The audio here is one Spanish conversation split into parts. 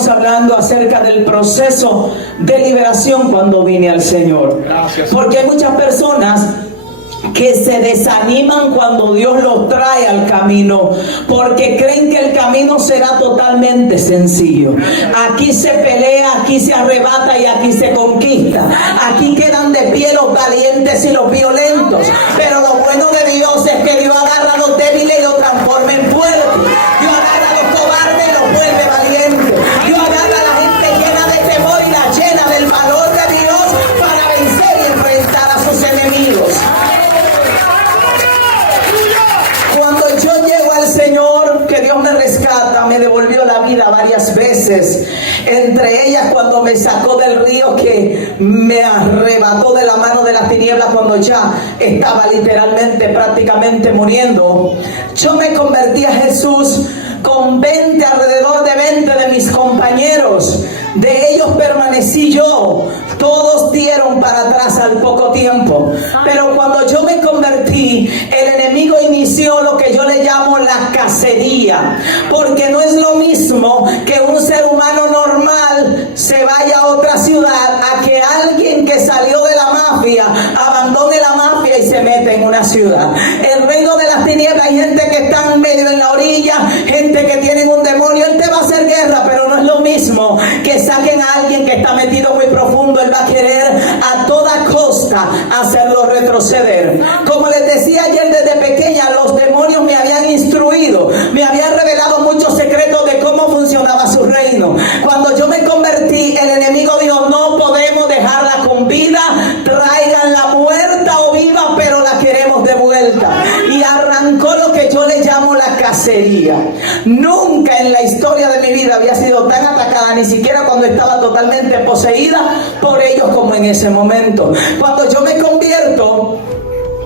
estaremos hablando acerca del proceso de liberación cuando vine al Señor. Gracias. Porque hay muchas personas que se desaniman cuando Dios los trae al camino, porque creen que el camino será totalmente sencillo. Aquí se pelea, aquí se arrebata y aquí se conquista. Aquí quedan de pie los valientes y los violentos. Pero lo bueno de Dios es que Dios agarra a los débiles y los transforma en fuertes. Dios agarra a los cobardes y los vuelve valientes. Dios agarra a la gente llena de temor y la llena del valor de Dios para vencer y enfrentar a sus enemigos. Señor, que Dios me rescata, me devolvió la vida varias veces, entre ellas cuando me sacó del río, que me arrebató de la mano de las tinieblas cuando ya estaba literalmente prácticamente muriendo. Yo me convertí a Jesús con alrededor de 20 de mis compañeros. De ellos permanecí yo. Todos dieron para atrás al poco tiempo. Pero cuando yo me convertí, el enemigo inició lo que yo le llamo la cacería. Porque no es lo mismo que un ser humano normal se vaya a otra ciudad a que alguien que salió de la mafia abandone la mafia y se mete en una ciudad. El reino de las tinieblas, hay gente que está medio en la orilla, gente que tienen un demonio. Él te va a hacer guerra, pero no es lo mismo que saquen a alguien que está metido muy profundo. Él va a querer a toda costa hacerlo retroceder. Como les decía ayer, desde pequeña los demonios me habían instruido, me habían revelado muchos secretos de cómo funcionaba su reino. Cuando yo me convertí, el enemigo dijo: no podemos dejarla con vida, tráiganla muerta o viva, pero la queremos de vuelta. Y arrancó lo que yo le llamo la cacería. Nunca en la historia de mi vida había sido tan atacada, ni siquiera cuando estaba totalmente poseída por ellos como en ese momento. Cuando yo me convierto,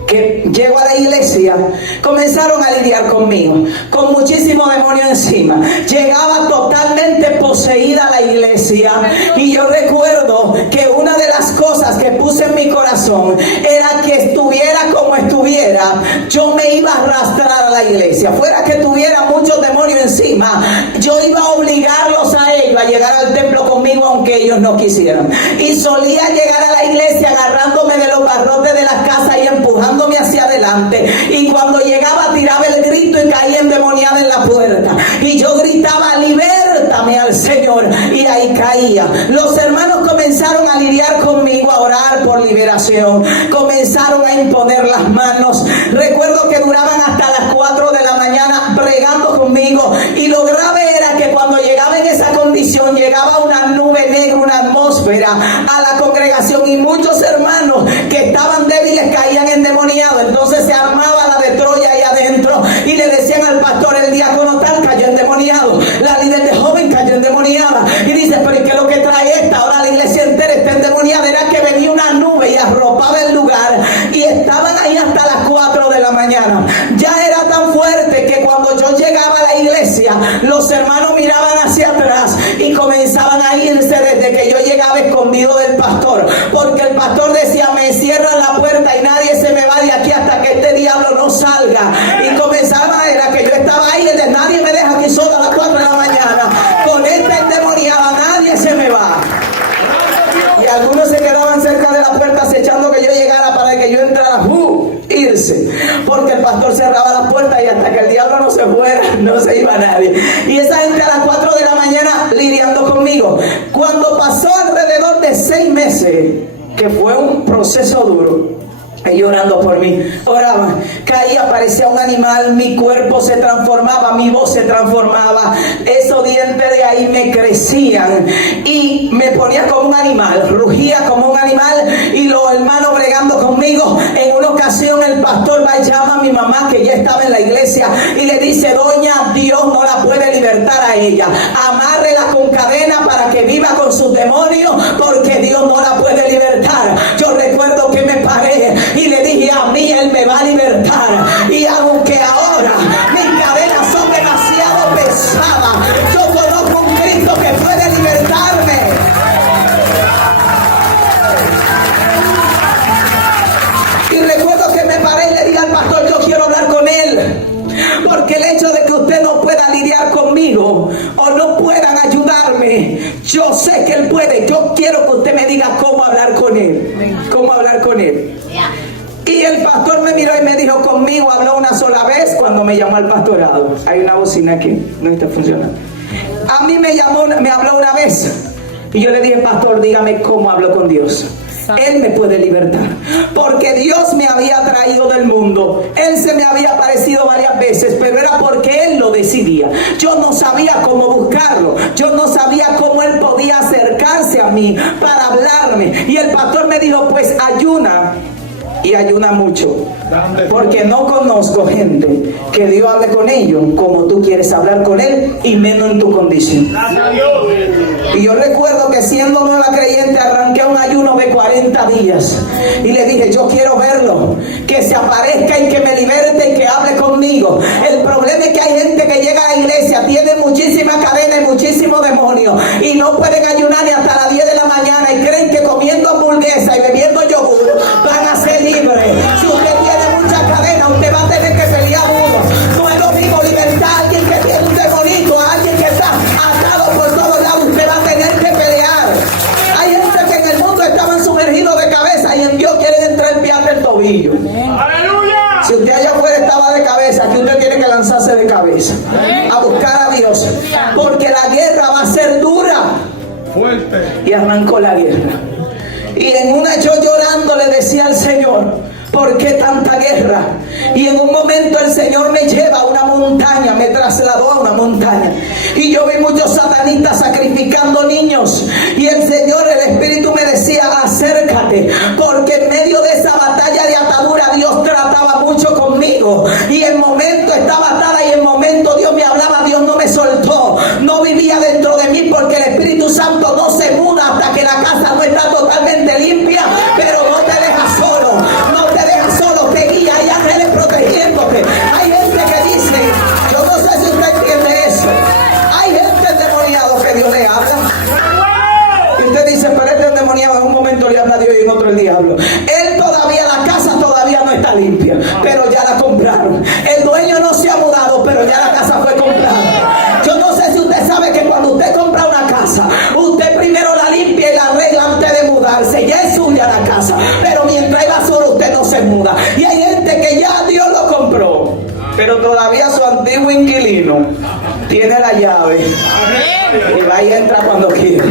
que llego a la iglesia, comenzaron a lidiar conmigo, con muchísimo demonio encima. Llegaba totalmente poseída a la iglesia, y yo recuerdo que una de las cosas que puse en mi corazón era que estuviera como estuviera, yo me iba a arrastrar a la iglesia. Fuera que tuviera muchos demonios encima, yo iba a obligarlos a ellos a llegar al templo conmigo, aunque ellos no quisieran. Y solía llegar a la iglesia agarrándome de los barrotes de las casas y empujándome hacia adelante, y cuando llegaba tiraba el grito y caía endemoniada en la puerta, y yo gritaba: libértame al Señor, y ahí caía. Los hermanos comenzaron a lidiar conmigo, a orar por liberación, comenzaron a imponer las manos. Recuerdo que duraban hasta las 4 de la mañana bregando conmigo, y lo grave era que cuando llegaba en esa condición, llegaba una nube negra, una atmósfera a la congregación, y muchos hermanos que estaban débiles caían endemoniados. Entonces se armaba la de Troya ahí adentro, y le decían al pastor: el diácono tal cayó endemoniado, la líder de joven cayó endemoniada. Y dice: pero ¿y qué es lo que trae esta? Ahora la iglesia entera está endemoniada. Era que venía una nube y arropaba el lugar, y estaban ahí hasta las 4 de la mañana. Ya era tan fuerte que cuando yo llegaba a la iglesia, los hermanos miraban hacia atrás y comenzaban a irse desde que yo llegaba escondido del pastor, porque el pastor decía: me cierran la puerta y nadie se me va de aquí hasta que este diablo no salga. Y comenzaba, era que yo estaba ahí desde: nadie me deja aquí solo a las 4 de la mañana con esta endemoniada, nadie se me va. Y algunos se quedaban cerca de la puerta acechando que yo llegara para que yo entrara, irse, porque el pastor cerraba las puertas, y hasta que el diablo no se fuera, no se iba nadie. Y esa gente a las 4 de la mañana lidiando conmigo. Cuando pasó alrededor de 6 meses, que fue un proceso duro, ellos orando por mí, oraban, caía, parecía un animal, mi cuerpo se transformaba, mi voz se transformaba, esos dientes de ahí me crecían, y me ponía como un animal, rugía como un animal, y los hermanos bregando conmigo. En una ocasión el pastor va y llama a mi mamá, que ya estaba en la iglesia, y le dice: doña, Dios no la puede libertar a ella, amárrela con cadena para que viva con sus demonios, porque Dios no la puede libertar. Yo recuerdo que me paré y le dije: a mí Él me va a libertar, y aunque ahora mis cadenas son demasiado pesadas, yo conozco un Cristo que puede libertarme. Y recuerdo que me paré y le dije al pastor: yo quiero hablar con él, porque el hecho de que usted no pueda lidiar conmigo o no puedan ayudarme háblame. Yo sé que Él puede. Yo quiero que usted me diga cómo hablar con Él. Cómo hablar con Él. Y el pastor me miró y me dijo, conmigo habló una sola vez cuando me llamó al pastorado. Hay una bocina aquí, no está funcionando. A mí me habló una vez. Y yo le dije, pastor, dígame cómo hablo con Dios. Él me puede libertar, porque Dios me había traído del mundo. Él se me había aparecido varias veces, pero era porque Él lo decidía. Yo no sabía cómo buscarlo. Yo no sabía cómo Él podía acercarse a mí para hablarme. Y el pastor me dijo, pues ayuna. Y ayuna mucho, porque no conozco gente que Dios hable con ellos como tú quieres hablar con Él, y menos en tu condición. Y yo recuerdo que siendo nueva creyente arranqué un ayuno de 40 días y le dije, yo quiero verlo, que se aparezca y que me liberte y que hable conmigo. El problema es que hay gente que llega a la iglesia, tiene muchísima cadena y muchísimos demonios, y no pueden ayunar ni hasta las 10 de la mañana, y creen que comiendo hamburguesa y bebiendo yogur van a ser libres. Si usted tiene mucha cadena, usted va a tener que pelear uno. No es lo mismo libertad a alguien que tiene un demonito, a alguien que está atado por todos lados. Usted va a tener que pelear. Hay gente que en el mundo estaban sumergidos de cabeza y en Dios quieren entrar el pie del tobillo. ¡Aleluya! Si usted allá afuera estaba de cabeza, aquí usted tiene que lanzarse de cabeza a buscar a Dios, porque la guerra va a ser dura. Fuerte. Y arrancó la guerra. Y en una yo llorando le decía al Señor, ¿por qué tanta guerra? Y en un momento el Señor me lleva a una montaña, me trasladó a una montaña. Y yo vi muchos satanistas sacrificando niños. Y el Señor, el Espíritu me decía, acércate, porque en medio de esa batalla de atadura Dios trataba mucho conmigo. Y en momento estaba atada y en momento Dios me hablaba, Dios no me soltó. No vivía dentro de mí porque el Espíritu Santo no se muda hasta que la casa no está totalmente limpia, pero no te deja solo. No te deja solo, te guía, hay ángeles protegiéndote. Hay gente que dice, yo no sé si usted entiende eso, hay gente endemoniada que Dios le habla. Y usted dice, pero este endemoniado en un momento le habla a Dios y en otro el diablo. Él todavía, la casa todavía no está limpia, pero ya la compraron. El dueño no se ha mudado, pero ya la casa fue comprada. Yo no sé si usted sabe que cuando usted compra una casa, usted primero la limpia y la arregla antes de mudarse. Ya es suya la casa, pero mientras hay basura usted no se muda. Y hay gente que ya Dios lo compró, pero todavía su antiguo inquilino tiene la llave y va y entra cuando quiere.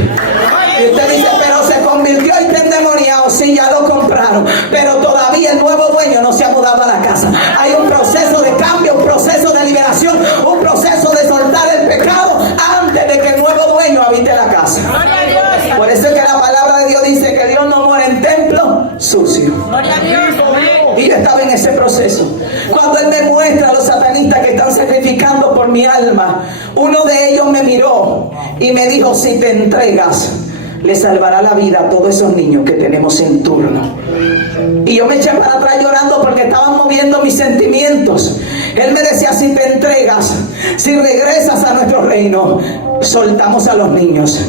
Y usted dice, pero se convirtió y está endemoniado. Sí, ya lo compraron, pero todavía el nuevo dueño no se ha mudado a la casa. Hay un proceso de cambio, un proceso de liberación, un proceso de soltar el pecado antes de que el nuevo dueño habite la casa. Por eso es que la palabra de Dios dice que Dios no mora en templo sucio. Y yo estaba en ese proceso. Cuando Él me muestra a los satanistas que están sacrificando por mi alma, uno de ellos me miró y me dijo, si te entregas, le salvará la vida a todos esos niños que tenemos en turno. Y yo me eché para atrás llorando porque estaban moviendo mis sentimientos. Él me decía, si te entregas, si regresas a nuestro reino, soltamos a los niños.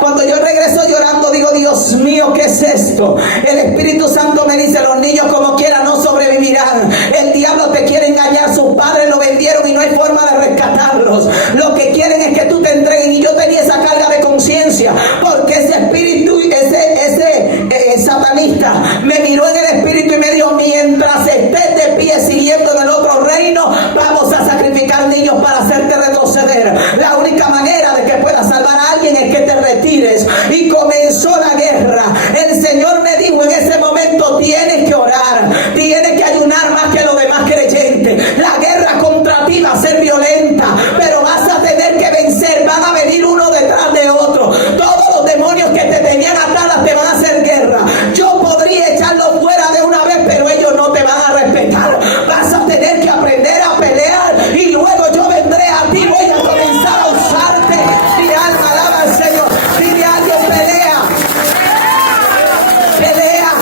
Cuando yo regreso llorando, digo, Dios mío, ¿qué es esto? El Espíritu Santo me dice, los niños como quiera no sobrevivirán. El diablo te quiere engañar, sus padres lo vendieron y no hay forma de rescatarlos. Lo que quieren es que tú te entregues. Y yo tenía esa carga de conciencia, porque ese espíritu, ese satanista me miró en el espíritu y me dijo, mientras estés de pie siguiendo en el otro reino, vamos a sacrificar niños para hacerte retroceder. La única manera de que puedas salvar a alguien es que te retires. Y comenzó la guerra. El Señor me dijo en ese momento, tienes que orar, tienes que ayunar más que los demás creyentes. La guerra contra ti va a ser violenta, pero vas a tener que vencer. Van a venir uno detrás de otro. Todos los demonios que te tenían atadas te van a hacer guerra. Yo podría echarlos fuera de una vez, pero ellos no te van a respetar. Vas a tener que aprender a pelear y luego yo vendré a ti. Voy a comenzar a usarte. Mi alma alaba al Señor. Dile a alguien, pelea. Pelea.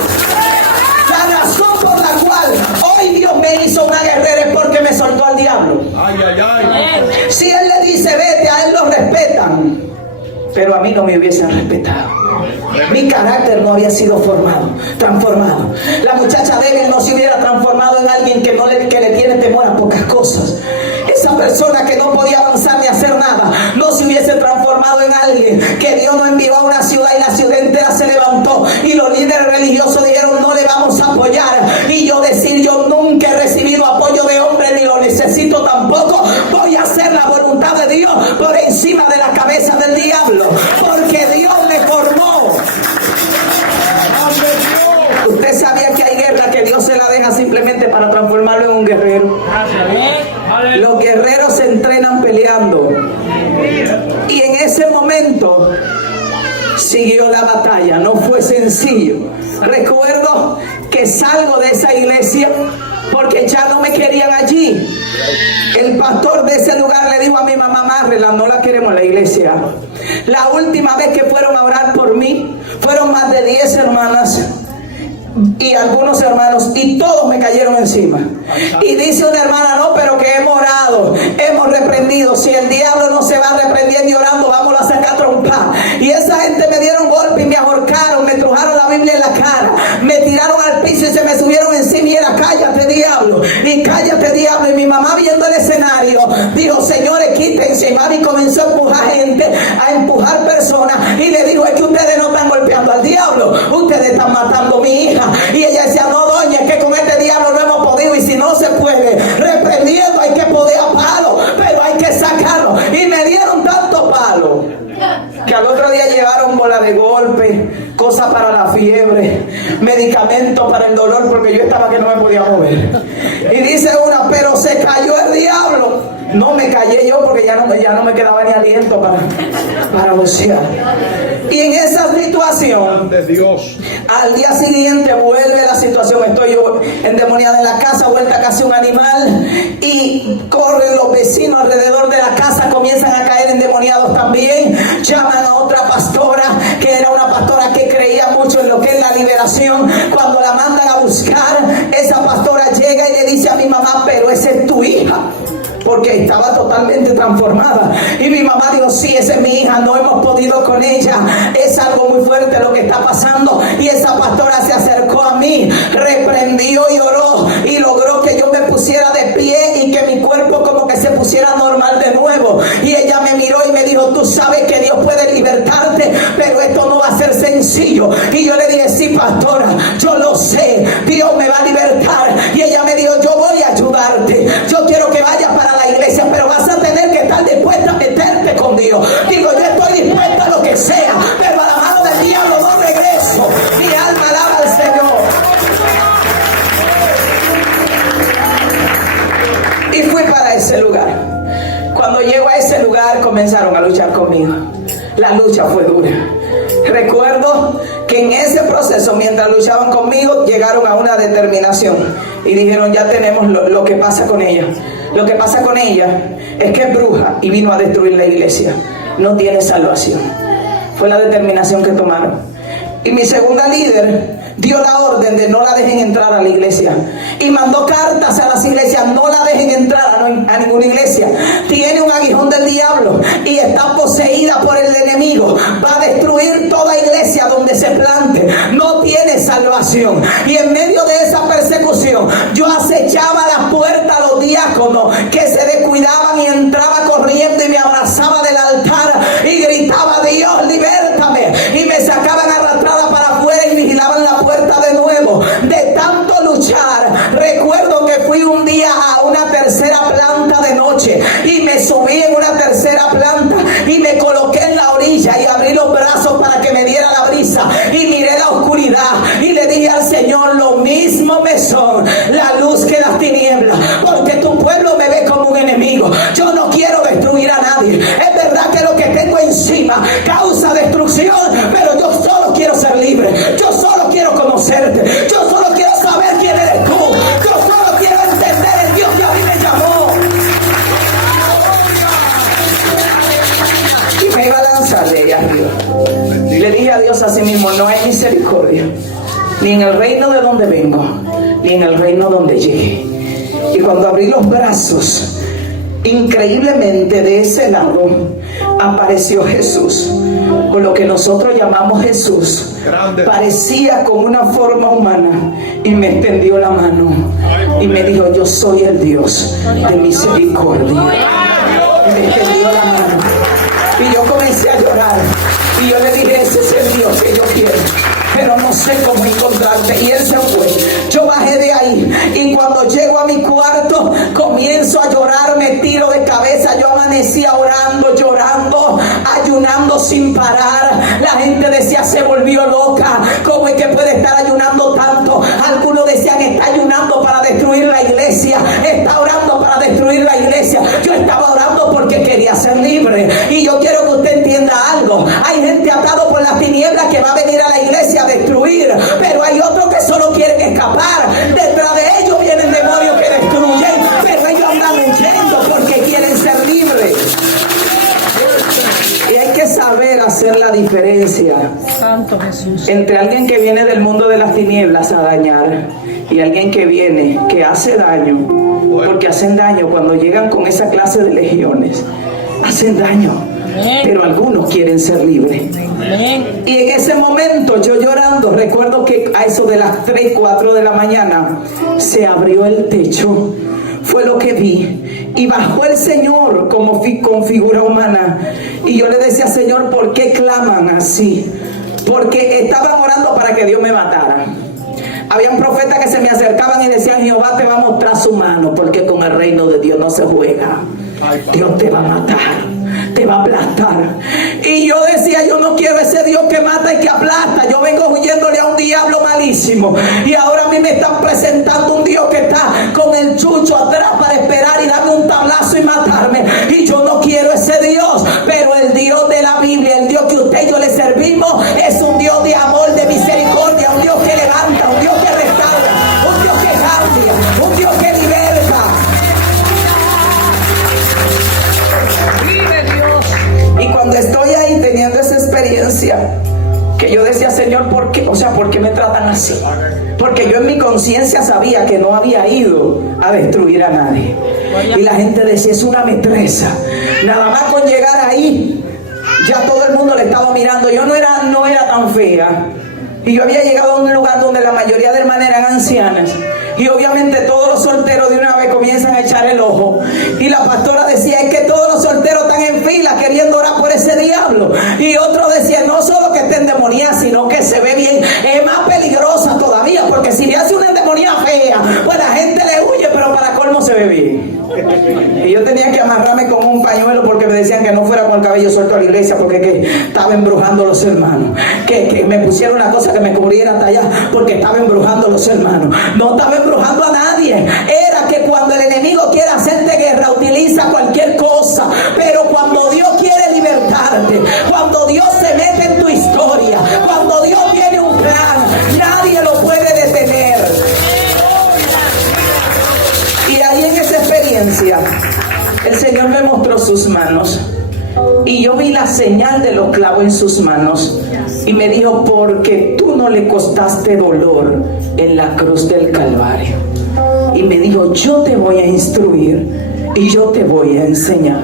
La razón por la cual hoy Dios me hizo una guerrera es porque me soltó al diablo. Ay, ay, ay. Si Él le dice vete, a Él lo respetan, pero a mí no me hubiesen respetado. Mi carácter no había sido transformado. La muchacha débil no se hubiera transformado en alguien que le tiene temor a pocas cosas. Esa persona que no podía avanzar ni hacer nada no se hubiese transformado en alguien que Dios nos envió a una ciudad y la ciudad entera se levantó y los líderes religiosos dijeron no le vamos a apoyar, y yo decir yo nunca he recibido apoyo de hombre ni lo necesito tampoco, voy a hacer la voluntad de Dios por encima de la cabeza del diablo, porque Dios me formó. Usted sabía que hay guerra que Dios se la deja simplemente para transformarlo en un guerrero. Los guerreros se entrenan peleando, y en ese momento siguió la batalla. No fue sencillo. Recuerdo que salgo de esa iglesia porque ya no me querían allí. El pastor de ese lugar le dijo a mi mamá: Marrela, no la queremos en la iglesia. La última vez que fueron a orar por mí, fueron más de 10 hermanas y algunos hermanos, y todos me cayeron encima. Y dice una hermana: no, pero que hemos orado, hemos reprendido. Si el diablo no se va reprendiendo y orando, vámonos a sacar trompa. Y esa gente me dieron golpe y me ahorcaron, me trujaron la Biblia en la cara, me tiraron al piso y se me subieron encima y era cállate diablo, y cállate diablo. Y mi mamá, viendo el escenario, dijo: señores, quítense. Y mami comenzó a empujar gente, a empujar personas, y le dijo: es que ustedes no están golpeando al diablo, ustedes están matando a mi hija. Y ella decía: no doña, es que con este diablo no hemos podido, y si no se puede reprendiendo hay que poder a palo, pero hay que sacarlo. Y me dieron tanto palo que al otro día llevaron bola de golpe, cosas para la fiebre, medicamentos para el dolor, porque yo estaba que no me podía mover. Y dice una: pero se cayó el diablo. No me callé yo porque ya no me quedaba ni aliento para vocear. Y en esa situación, al día siguiente vuelve la situación. Estoy yo endemoniada en la casa, vuelta casi un animal, y corren los vecinos alrededor de la casa, comienzan a caer endemoniados también. Llaman a otra pastora, que era una pastora que creía mucho en lo que es la liberación. Cuando la mandan a buscar, esa pastora llega y le dice a mi mamá: pero esa es tu hija, porque estaba totalmente transformada. Y mi mamá dijo: sí, esa es mi hija, no hemos podido con ella, es algo muy fuerte lo que está pasando. Y esa pastora se acercó a mí, reprendió y oró, y logró que yo me pusiera de pie y que mi cuerpo como que se pusiera normal de nuevo. Y ella me miró y me dijo: tú sabes que Dios puede libertarte, pero esto no va a ser sencillo. Y yo le dije: sí, pastora, yo lo sé, Dios me va a libertar. Y ella me dijo: yo voy a ayudarte, yo quiero que vayas para la iglesia, pero vas a tener que estar dispuesta a meterte con Dios. Digo: yo estoy dispuesta a lo que sea, pero a la mano del diablo no regreso. Mi alma alaba al Señor. Y fui para ese lugar. Cuando llego a ese lugar, comenzaron a luchar conmigo. La lucha fue dura. Recuerdo que en ese proceso, mientras luchaban conmigo, llegaron a una determinación y dijeron: ya tenemos lo que pasa con ella. Lo que pasa con ella es que es bruja y vino a destruir la iglesia. No tiene salvación. Fue la determinación que tomaron. Y mi segunda líder dio la orden de no la dejen entrar a la iglesia. Y mandó cartas a las iglesias: no la dejen entrar a ninguna iglesia. Tiene un aguijón del diablo y está poseída por el enemigo. Va a destruir toda iglesia donde se plante. No tiene salvación. Y en medio de esa persecución, yo acechaba las puertas a los diáconos que se descuidaban, y entraba corriendo y me abrazaba del altar y gritaba: Dios, libértame. Y me sacaban arrastrada para afuera y vigilaban la puerta de nuevo. De tanto luchar, recuerdo que fui un día a una tercera planta de noche y me subí en una tercera planta y me coloqué en la orilla y abrí los brazos para que me diera la brisa, y miré la oscuridad y le dije al Señor: lo mismo me son la luz que las tinieblas, porque tu pueblo me ve como un enemigo. Yo no quiero destruir a nadie. Es verdad que lo que tengo encima causa destrucción, pero yo solo quiero ser libre. Yo solo quiero conocerte. Yo solo quiero saber quién eres tú. Yo solo quiero entender el Dios que a mí me llamó. Y me iba a lanzar de allá arriba. Y le dije a Dios así mismo: no hay misericordia, ni en el reino de donde vengo, ni en el reino donde llegue. Y cuando abrí los brazos, increíblemente de ese lado apareció Jesús, o lo que nosotros llamamos Jesús. Parecía con una forma humana, y me extendió la mano y me dijo: yo soy el Dios de misericordia. Y me extendió la mano y yo comencé comencé a llorar. Y yo le dije, ese es el Dios que yo quiero, pero no sé cómo encontrarte. Y él se fue. Yo bajé de ahí y cuando llego a mi cuarto comienzo a llorar, me tiro de cabeza. Yo amanecía orando, llorando, ayunando sin parar. La gente decía, se volvió loca. ¿Cómo es que puede estar ayunando tanto? Algunos decían, está ayunando para destruir la iglesia, está orando para destruir la iglesia. Yo estaba orando porque quería ser libre. Y yo quiero que usted entienda algo. Hay gente atado por las tinieblas que va a venir a la iglesia a destruir, pero hay otros que solo quieren escapar. Detrás de ellos vienen demonios que destruyen, pero ellos andan huyendo porque quieren ser libres. Y hay que saber hacer la diferencia Santo Jesús. entre alguien que viene del mundo de las tinieblas a dañar y alguien que viene, que hace daño, porque hacen daño cuando llegan con esa clase de legiones. Hacen daño, pero algunos quieren ser libres. Amén. Y en ese momento yo llorando, recuerdo que a eso de las 3, 4 de la mañana se abrió el techo. Fue lo que vi. Y bajó el Señor como con figura humana. Y yo le decía, Señor, ¿por qué claman así? Porque estaban orando para que Dios me matara. Habían profetas que se me acercaban y decían, Jehová te va a mostrar su mano, porque con el reino de Dios no se juega. Dios te va a matar, te va a aplastar. Y yo decía, yo no quiero ese Dios que mata y que aplasta. Yo vengo huyéndole a un diablo malísimo, y ahora a mí me están presentando un Dios que está con el chucho atrás para esperar y darme un tablazo y matarme. Y yo no quiero ese Dios. Pero el Dios de la Biblia, el Dios que usted y yo le servimos, es un Dios de amor, de misericordia, un Dios que levanta, un Dios que restaura, un Dios que cambia, un Dios que liberta. Y cuando estoy ahí teniendo esa experiencia, que yo decía, Señor, ¿por qué? O sea, ¿por qué me tratan así? Porque yo en mi conciencia sabía que no había ido a destruir a nadie. Y la gente decía, es una metresa. Nada más con llegar ahí, ya todo el mundo le estaba mirando. Yo no era tan fea. Y yo había llegado a un lugar donde la mayoría de hermanas eran ancianas. Y obviamente todos los solteros de una vez comienzan a echar el ojo. Y la pastora decía, es que todos los solteros están en fila queriendo orar por ese diablo. Y otro decía, no solo que esté endemoniada, sino que se ve bien. Es más peligrosa todavía, porque si le hace una endemonía fea, pues la gente le huye, pero para colmo se ve bien. Y yo tenía que amarrarme con un pañuelo porque me decían que no fuera con el cabello suelto a la iglesia, porque que estaba embrujando a los hermanos. Que me pusieron una cosa que me cubriera hasta allá, porque estaba embrujando a los hermanos. No estaba embrujando a nadie. Era que cuando el enemigo quiere hacerte guerra, utiliza cualquier cosa. Pero cuando Dios quiere libertarte, cuando Dios se mete en tu historia, cuando Dios tiene un plan, nadie lo puede detener. Y ahí en esa experiencia, el Señor me mostró sus manos. Y yo vi la señal de los clavos en sus manos. Y me dijo, porque tú no le costaste dolor en la cruz del Calvario. Y me dijo, yo te voy a instruir y yo te voy a enseñar.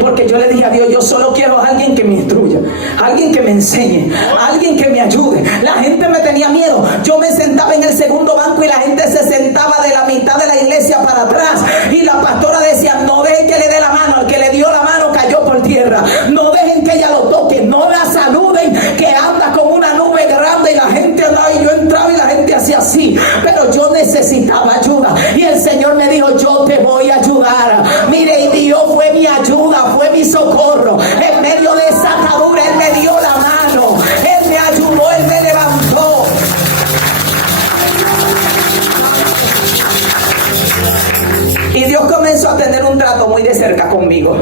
Porque yo le dije a Dios, yo solo quiero a alguien que me instruya, alguien que me enseñe, alguien que me ayude. La gente me tenía miedo. Yo me sentaba en el segundo banco y la gente se sentaba de la mitad de la iglesia para atrás. Y la pastora decía, no dejen que le dé la mano. Al que le dio la mano cayó por tierra. No dejen que ella lo toque, no la saluden, que anda con una nube grande. Y la gente andaba, y yo entraba y la gente hacía así. Pero yo necesitaba ayuda. Y el Señor me dijo, yo te voy a ayudar. Mire, y Dios fue mi ayuda, fue mi socorro. En medio de esa atadura, Él me dio la mano, Él me ayudó, Él me levantó. Y Dios comenzó a tener un trato muy de cerca conmigo.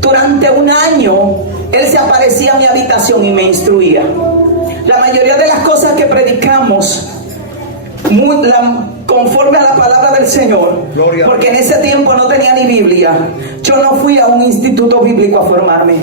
Durante un año, Él se aparecía a mi habitación y me instruía. La mayoría de las cosas que predicamos, conforme a la palabra del Señor, porque en ese tiempo no tenía ni Biblia. Yo no fui a un instituto bíblico a formarme,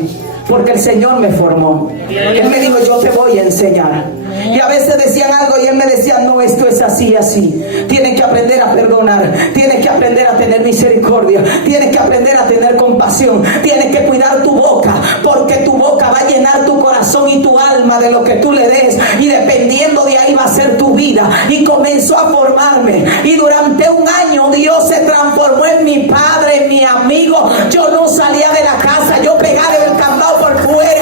porque el Señor me formó. Él me dijo, yo te voy a enseñar. Y a veces decían algo y Él me decía, no, esto es así, así. Tienes que aprender a perdonar, tienes que aprender a tener misericordia, tienes que aprender a tener compasión, tienes que cuidar tu boca, porque tu boca va a llenar tu corazón y tu alma de lo que tú le des, y dependiendo de ahí va a ser tu vida. Y comenzó a formarme, y durante un año Dios se transformó en mi padre, en mi amigo. Yo no salía de la casa, yo pegaba el candado por fuera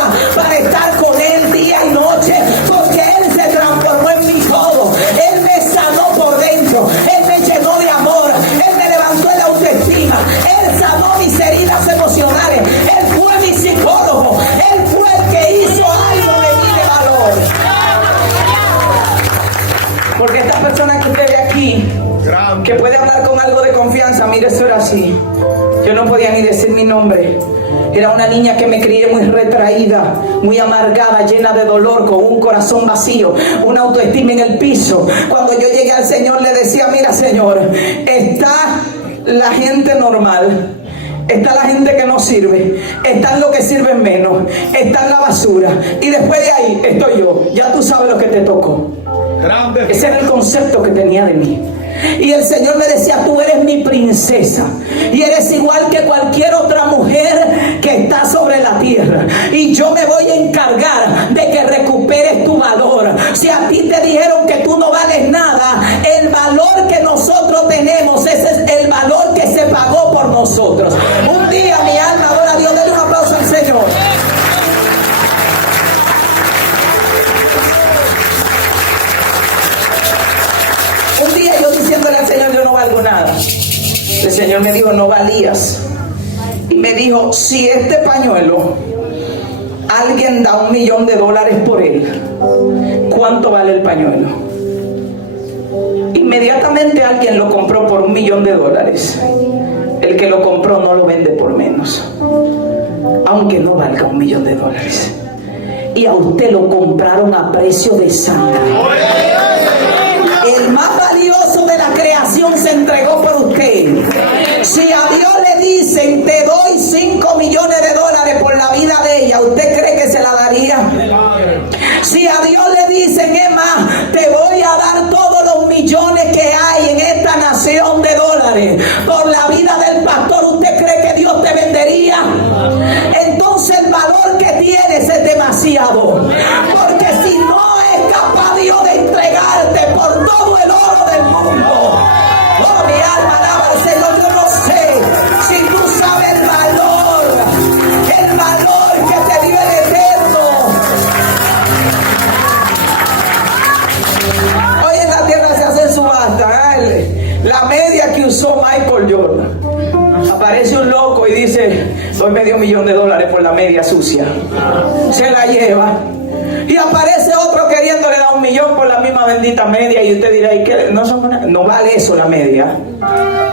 nombre. Era una niña que me crié muy retraída, muy amargada, llena de dolor, con un corazón vacío, una autoestima en el piso. Cuando yo llegué al Señor le decía, mira Señor, está la gente normal, está la gente que no sirve, están los que sirven menos, está en la basura, y después de ahí estoy yo. Ya tú sabes lo que te tocó. Grande. Ese era el concepto que tenía de mí. Y el Señor me decía, tú eres mi princesa y eres igual que cualquier otra mujer que está sobre la tierra, y yo me voy a encargar de que recuperes tu valor. Si a ti te dijeron que tú no vales nada, el valor que nosotros tenemos, ese es el valor que se pagó por nosotros. Un día mi alma adora a Dios. Denle un aplauso al Señor. Un día yo diciéndole al Señor, yo no valgo nada. El Señor me dijo, no valías. Y me dijo, si este pañuelo alguien da $1 millón por él, ¿cuánto vale el pañuelo? Inmediatamente alguien lo compró por $1 millón. El que lo compró no lo vende por menos, aunque no valga $1 millón. Y a usted lo compraron a precio de sangre. El más valioso de la creación se entregó por usted. Si a Dios le dicen, te doy $5 millones por la vida de ella, ¿usted cree que se la daría? Si a Dios le dicen, es más, te voy a dar todos los millones que hay en esta nación de dólares por la vida del pastor, ¿usted cree que Dios te vendería? Entonces el valor que tienes es demasiado, porque si no es capaz Dios de entregarte por todo el oro del mundo. Oh, mi alma alaba al Señor. Yo no sé si tú sabes el valor que te dio el Eterno. Hoy en la tierra se hace subasta, la media que usó Michael Jordan. Aparece un loco y dice, doy $500 millones por la media sucia. Se la lleva. Y aparece otro queriéndole dar $1 millón por la misma bendita media, y usted dirá, ¿y qué? No vale eso la media.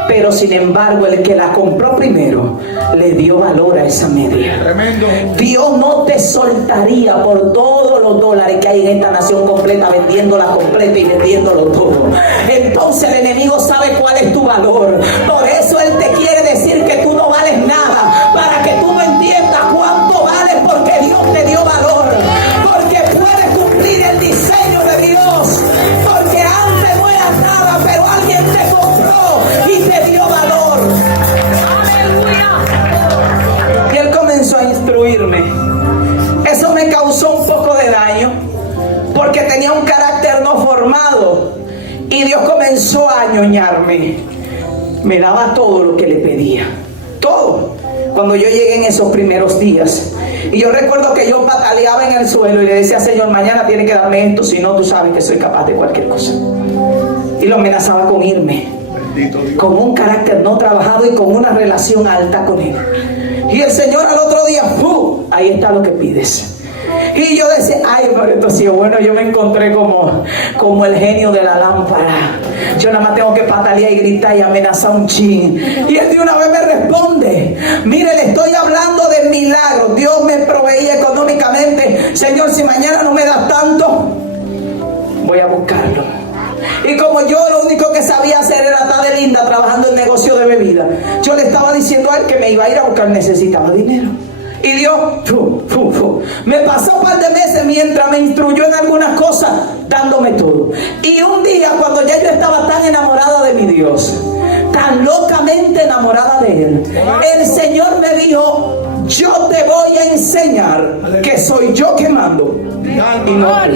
Pero sin embargo, el que la compró primero le dio valor a esa media. Tremendo. Dios no te soltaría por todos los dólares que hay en esta nación completa, vendiéndola completa y vendiéndolo todo. Entonces el enemigo sabe cuál es tu valor. Por eso él te quiere decir que tú no vales nada, para que tú no entiendas cuánto vales, porque Dios te dio valor, porque puedes cumplir el diseño de Dios, porque antes no eras nada, pero alguien te compró y te dio valor. Y él comenzó a instruirme. Eso me causó un poco de daño, porque tenía un carácter no formado, y Dios comenzó a añoñarme. Me daba todo lo que le pedía, todo. Cuando yo llegué en esos primeros días, y yo recuerdo que yo pataleaba en el suelo y le decía, Señor, mañana tiene que darme esto, si no, tú sabes que soy capaz de cualquier cosa. Y lo amenazaba con irme, con un carácter no trabajado y con una relación alta con él. Y el Señor al otro día, ahí está lo que pides. Y yo decía, ay, pero esto sí es bueno. Yo me encontré como el genio de la lámpara. Yo nada más tengo que patalear y gritar y amenazar un chin. Y él de una vez me responde, mire, le estoy hablando de milagros. Dios me proveía económicamente. Señor, si mañana no me das tanto, voy a buscarlo. Y como yo lo único que sabía hacer era estar de linda trabajando en negocio de bebida, yo le estaba diciendo a él que me iba a ir a buscar, necesitaba dinero. Y Dios me pasó un par de meses mientras me instruyó en algunas cosas, dándome todo. Y un día, cuando ya yo estaba tan enamorada de mi Dios, tan locamente enamorada de Él, el Señor me dijo, yo te voy a enseñar que soy yo que mando y no tú.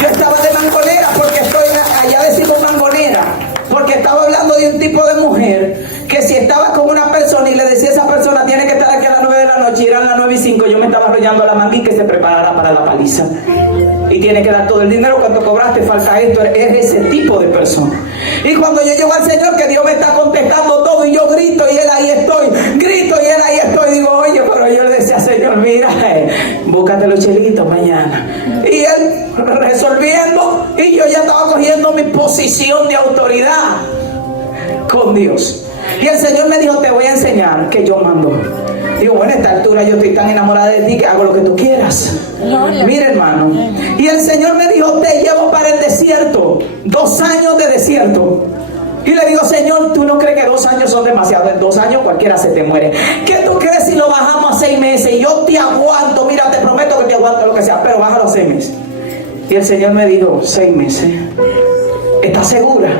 Yo estaba de mangonera, porque estoy allá decimos mangonera, porque estaba hablando de un tipo de mujer que si estaba con una persona y le decía a esa persona tiene que estar aquí a las 9 de la noche, y eran las 9:05, yo me estaba arrollando la manga y que se preparara para la paliza. Y tiene que dar todo el dinero, cuando cobraste falta esto. Es ese tipo de persona. Y cuando yo llego al Señor, que Dios me está contestando todo, y yo grito y Él ahí estoy, grito y Él ahí estoy, digo, oye, pero yo le decía, Señor, mira, búscate los chelitos mañana. Y Él resolviendo y yo ya estaba cogiendo mi posición de autoridad con Dios. Y el Señor me dijo, te voy a enseñar que yo mando. Digo, bueno, a esta altura yo estoy tan enamorada de ti que hago lo que tú quieras. Mira, hermano. Y el Señor me dijo, te llevo para el desierto. 2 años de desierto. Y le digo, Señor, ¿tú no crees que 2 años son demasiado? En 2 años cualquiera se te muere. ¿Qué tú crees si lo bajamos a 6 meses? Y yo te aguanto, mira, te prometo que te aguanto lo que sea, pero bájalo a 6 meses. Y el Señor me dijo, 6 meses. ¿Estás segura?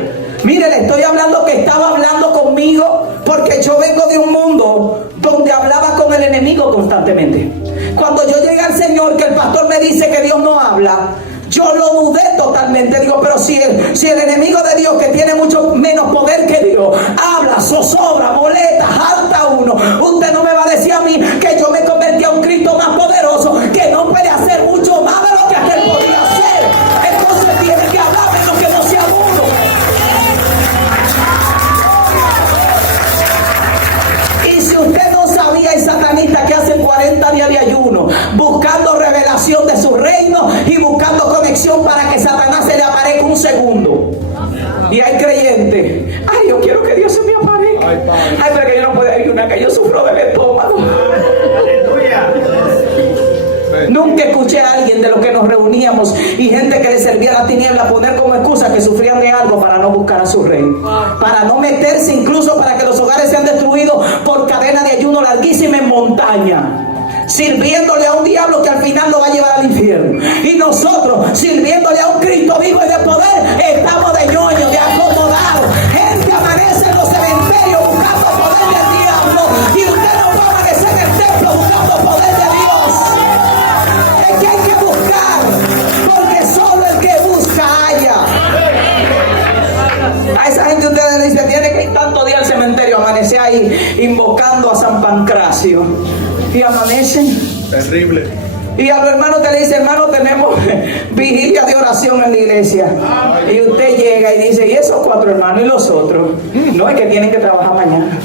Mire, le estoy hablando que estaba hablando conmigo, porque yo vengo de un mundo donde hablaba con el enemigo constantemente. Cuando yo llegué al Señor, que el pastor me dice que Dios no habla, yo lo dudé totalmente. Digo, pero si el enemigo de Dios, que tiene mucho menos poder que Dios, habla, zozobra, molesta, jalta a uno, usted no me va a decir a mí que yo me convertí a un Cristo más poderoso, que no puede hacer mucho más de lo que aquel podía hacer. Entonces tiene que hablar menos que no sea uno. Y si usted no sabía, hay satanistas que hacen 40 días de ayuno, buscando revelación de su reino y buscando conexión para que Satanás se le aparezca un segundo. Y hay creyentes, ay, yo quiero que Dios se me aparezca. Ay, pero que yo no puedo ayunar, que yo sufro del estómago. Nunca escuché a alguien de los que nos reuníamos y gente que le servía a la tiniebla poner como excusa que sufrían de algo para no buscar a su rey, para no meterse, incluso para que los hogares sean destruidos por cadena de ayuno larguísima en montaña, sirviéndole a un diablo que al final lo va a llevar al infierno. Y nosotros, sirviéndole a un Cristo vivo y de poder, estamos de ñoño, de acomodados. Gente amanece en los cementerios buscando poder del diablo, y usted no va a amanecer en el templo buscando poder de Dios. Es que hay que buscar, porque solo el que busca halla. A esa gente ustedes le dicen, tiene que ir tanto día al cementerio, amanece ahí invocando a San Pancracio. Y amanecen. Terrible. Y a los hermanos te le dice, hermano, tenemos vigilia de oración en la iglesia. Y usted llega y dice, ¿y esos 4 hermanos y los otros? No, es que tienen que trabajar mañana.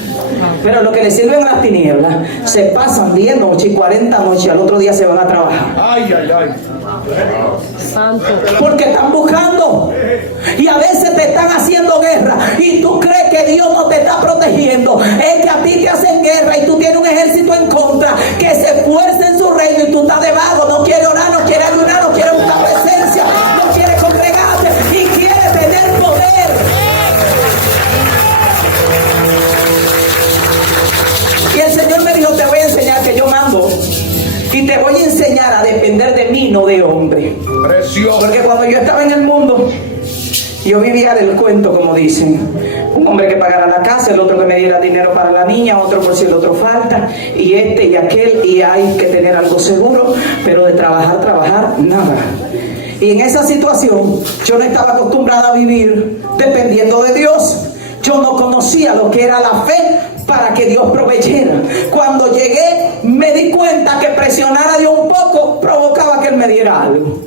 Pero lo que les sirven a las tinieblas, se pasan 10 noches y 40 noches, al otro día se van a trabajar. Ay, ay, ay. Santo. Porque están buscando. Y a veces te están haciendo guerra y tú crees que Dios no te está protegiendo. Es que a ti te hacen guerra y tú tienes un ejército en contra que se esfuerza en su reino y tú estás debajo. No quiere orar, no quiere ayunar, no quiere buscar presencia, no quiere congregarse y quiere tener poder. Y el Señor me dijo, te voy a enseñar que yo mando. Y te voy a enseñar a depender de mí, no de hombre. Precioso. Porque cuando yo estaba en el mundo, yo vivía del cuento, como dicen. Un hombre que pagara la casa, el otro que me diera dinero para la niña, otro por si el otro falta, y este y aquel, y hay que tener algo seguro, pero de trabajar, nada. Y en esa situación, yo no estaba acostumbrada a vivir dependiendo de Dios. Yo no conocía lo que era la fe para que Dios proveyera. Cuando llegué, me di cuenta que presionar a Dios un poco provocaba que Él me diera algo.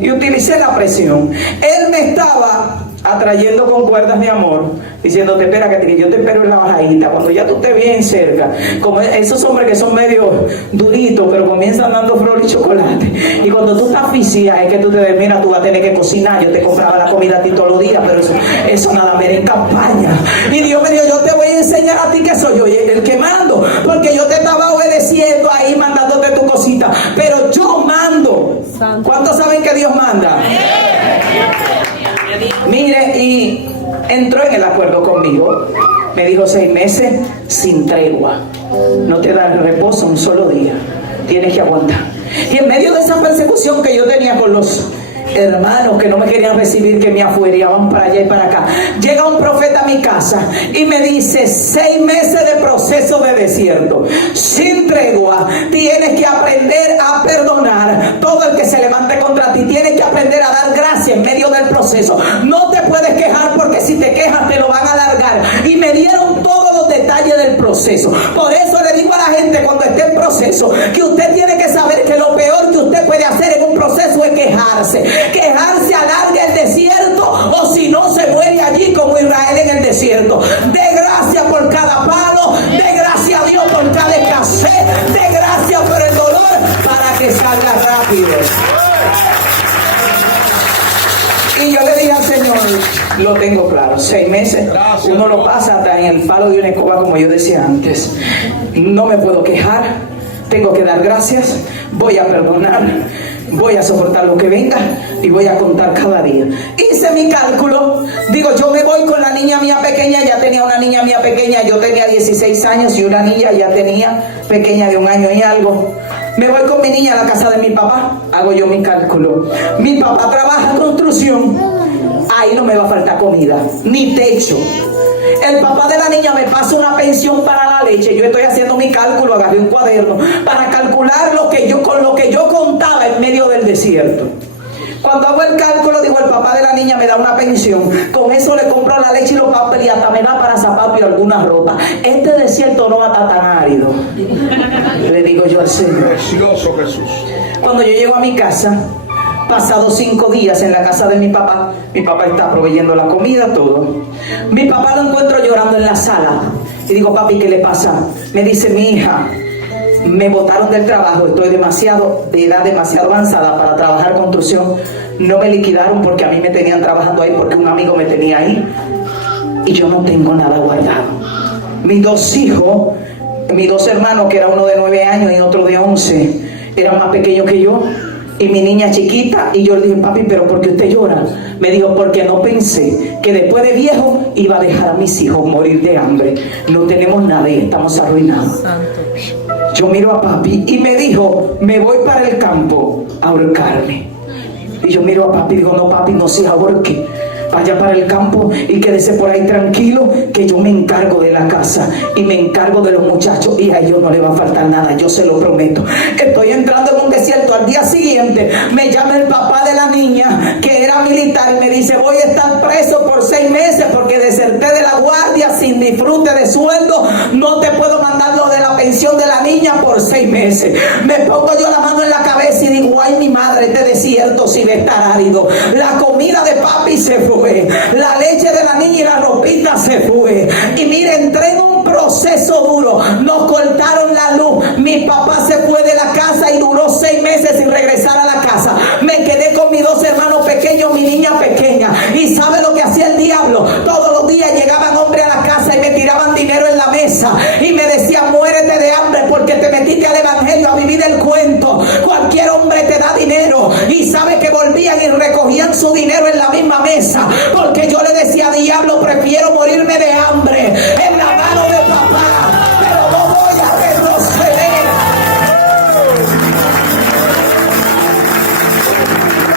Y utilicé la presión. Él me estaba atrayendo con cuerdas de amor, diciéndote, espera que yo te espero en la bajadita, cuando ya tú estés bien cerca, como esos hombres que son medio duritos, pero comienzan dando flor y chocolate, y cuando tú estás asfixiada, es que tú te ves, mira, tú vas a tener que cocinar, yo te compraba la comida a ti todos los días, pero eso nada me era en campaña. Y Dios me dijo, yo te voy a enseñar a ti que soy yo el que mando, porque yo te estaba obedeciendo ahí, mandándote tu cosita, pero yo mando. ¿Cuántos saben que Dios manda? Mire, y entró en el acuerdo conmigo. Me dijo 6 meses sin tregua. No te dan reposo un solo día. Tienes que aguantar. Y en medio de esa persecución que yo tenía con los hermanos que no me querían recibir, que me afuereaban para allá y para acá, llega un profeta a mi casa y me dice, 6 meses de proceso de desierto, sin tregua. Tienes que aprender a perdonar todo el que se levante contra ti. Tienes que aprender a dar gracia en medio del proceso. No te puedes quejar, porque si te quejas te lo van a alargar. Y me dieron todos los detalles del proceso. Por eso le digo a la gente cuando esté en proceso, que usted tiene que saber que lo peor que usted puede hacer en un proceso es quejarse. Quejarse alarga el desierto, o si no se muere allí como Israel en el desierto. De gracias por cada palo, de gracias a Dios por cada escasez, de gracias por el dolor, para que salga rápido. Lo tengo claro, 6 meses, uno lo pasa hasta en el palo de una escoba, como yo decía antes. No me puedo quejar, tengo que dar gracias, voy a perdonar, voy a soportar lo que venga y voy a contar cada día. Hice mi cálculo, digo, yo me voy con la niña mía pequeña, ya tenía una niña mía pequeña, yo tenía 16 años y una niña ya tenía pequeña de 1 año y algo. Me voy con mi niña a la casa de mi papá, hago yo mi cálculo. Mi papá trabaja en construcción, ahí no me va a faltar comida, ni techo. El papá de la niña me pasa una pensión para la leche. Yo estoy haciendo mi cálculo, agarré un cuaderno para calcular con lo que yo contaba en medio del desierto. Cuando hago el cálculo, digo, el papá de la niña me da una pensión. Con eso le compro la leche y los papeles y hasta me da para zapatos y alguna ropa. Este desierto no va a estar tan árido, le digo yo al Señor. Precioso Jesús. Cuando yo llego a mi casa, pasados 5 días en la casa de mi papá está proveyendo la comida, todo. Mi papá lo encuentro llorando en la sala. Y digo, papi, ¿qué le pasa? Me dice, mi hija, me botaron del trabajo, estoy de edad demasiado avanzada para trabajar construcción. No me liquidaron porque a mí me tenían trabajando ahí porque un amigo me tenía ahí. Y yo no tengo nada guardado. Mis 2 hijos, mis 2 hermanos, que era uno de 9 años y otro de 11, eran más pequeños que yo. Y mi niña chiquita, y yo le dije, papi, ¿pero por qué usted llora? Me dijo, porque no pensé que después de viejo iba a dejar a mis hijos morir de hambre. No tenemos nada y estamos arruinados. Yo miro a papi y me dijo, me voy para el campo a ahorcarme. Y yo miro a papi y digo, no, papi, no se ahorque. Vaya para el campo y quédese por ahí tranquilo, que yo me encargo de la casa y me encargo de los muchachos y a ellos no les va a faltar nada, yo se lo prometo. Estoy entrando en un desierto. Al día siguiente me llama el papá de la niña, que era militar, y me dice, voy a estar preso por 6 meses porque deserté de la guardia sin disfrute de sueldo, no te puedo mandar lo de la pensión de la niña por 6 meses. Me pongo yo la mano en la cabeza y digo, ay mi madre, este desierto sí va a estar árido. La comida de papi se fue, la leche de la niña y la ropita se fue. Y mire, entré en un proceso duro. Nos cortaron la luz. Mi papá se fue de la casa y duró 6 meses sin regresar a la casa. Me quedé con mis 2 hermanos pequeños, mi niña pequeña. ¿Y sabe lo que hacía el diablo? Todos los días llegaban hombres a la casa y me tiraban dinero en la mesa y me decían, muérete de hambre porque te metiste al evangelio a vivir el cuento. Cualquier hombre te da dinero. Y sabe que volvían y recogían su dinero en la misma mesa, porque yo le decía, diablo, prefiero morirme de hambre en la mano de papá, pero no voy a retroceder.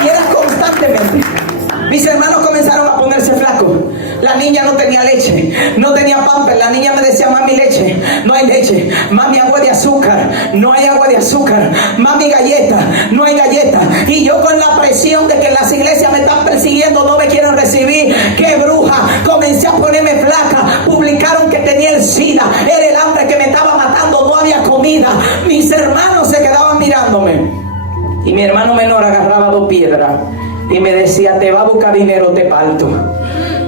Y era constantemente. Mis hermanos comenzaron a ponerse flacos. La niña no tenía leche, no tenía pamper. La niña me decía, mami, leche, no hay leche. Mami, agua de azúcar, no hay agua de azúcar. Mami, galleta, no hay galleta. Y yo con la presión de que las iglesias me están persiguiendo, no me quieren recibir. ¡Qué bruja! Comencé a ponerme flaca. Publicaron que tenía el SIDA, era el hambre que me estaba matando, no había comida. Mis hermanos se quedaban mirándome. Y mi hermano menor agarraba 2 piedras y me decía, te va a buscar dinero, te parto.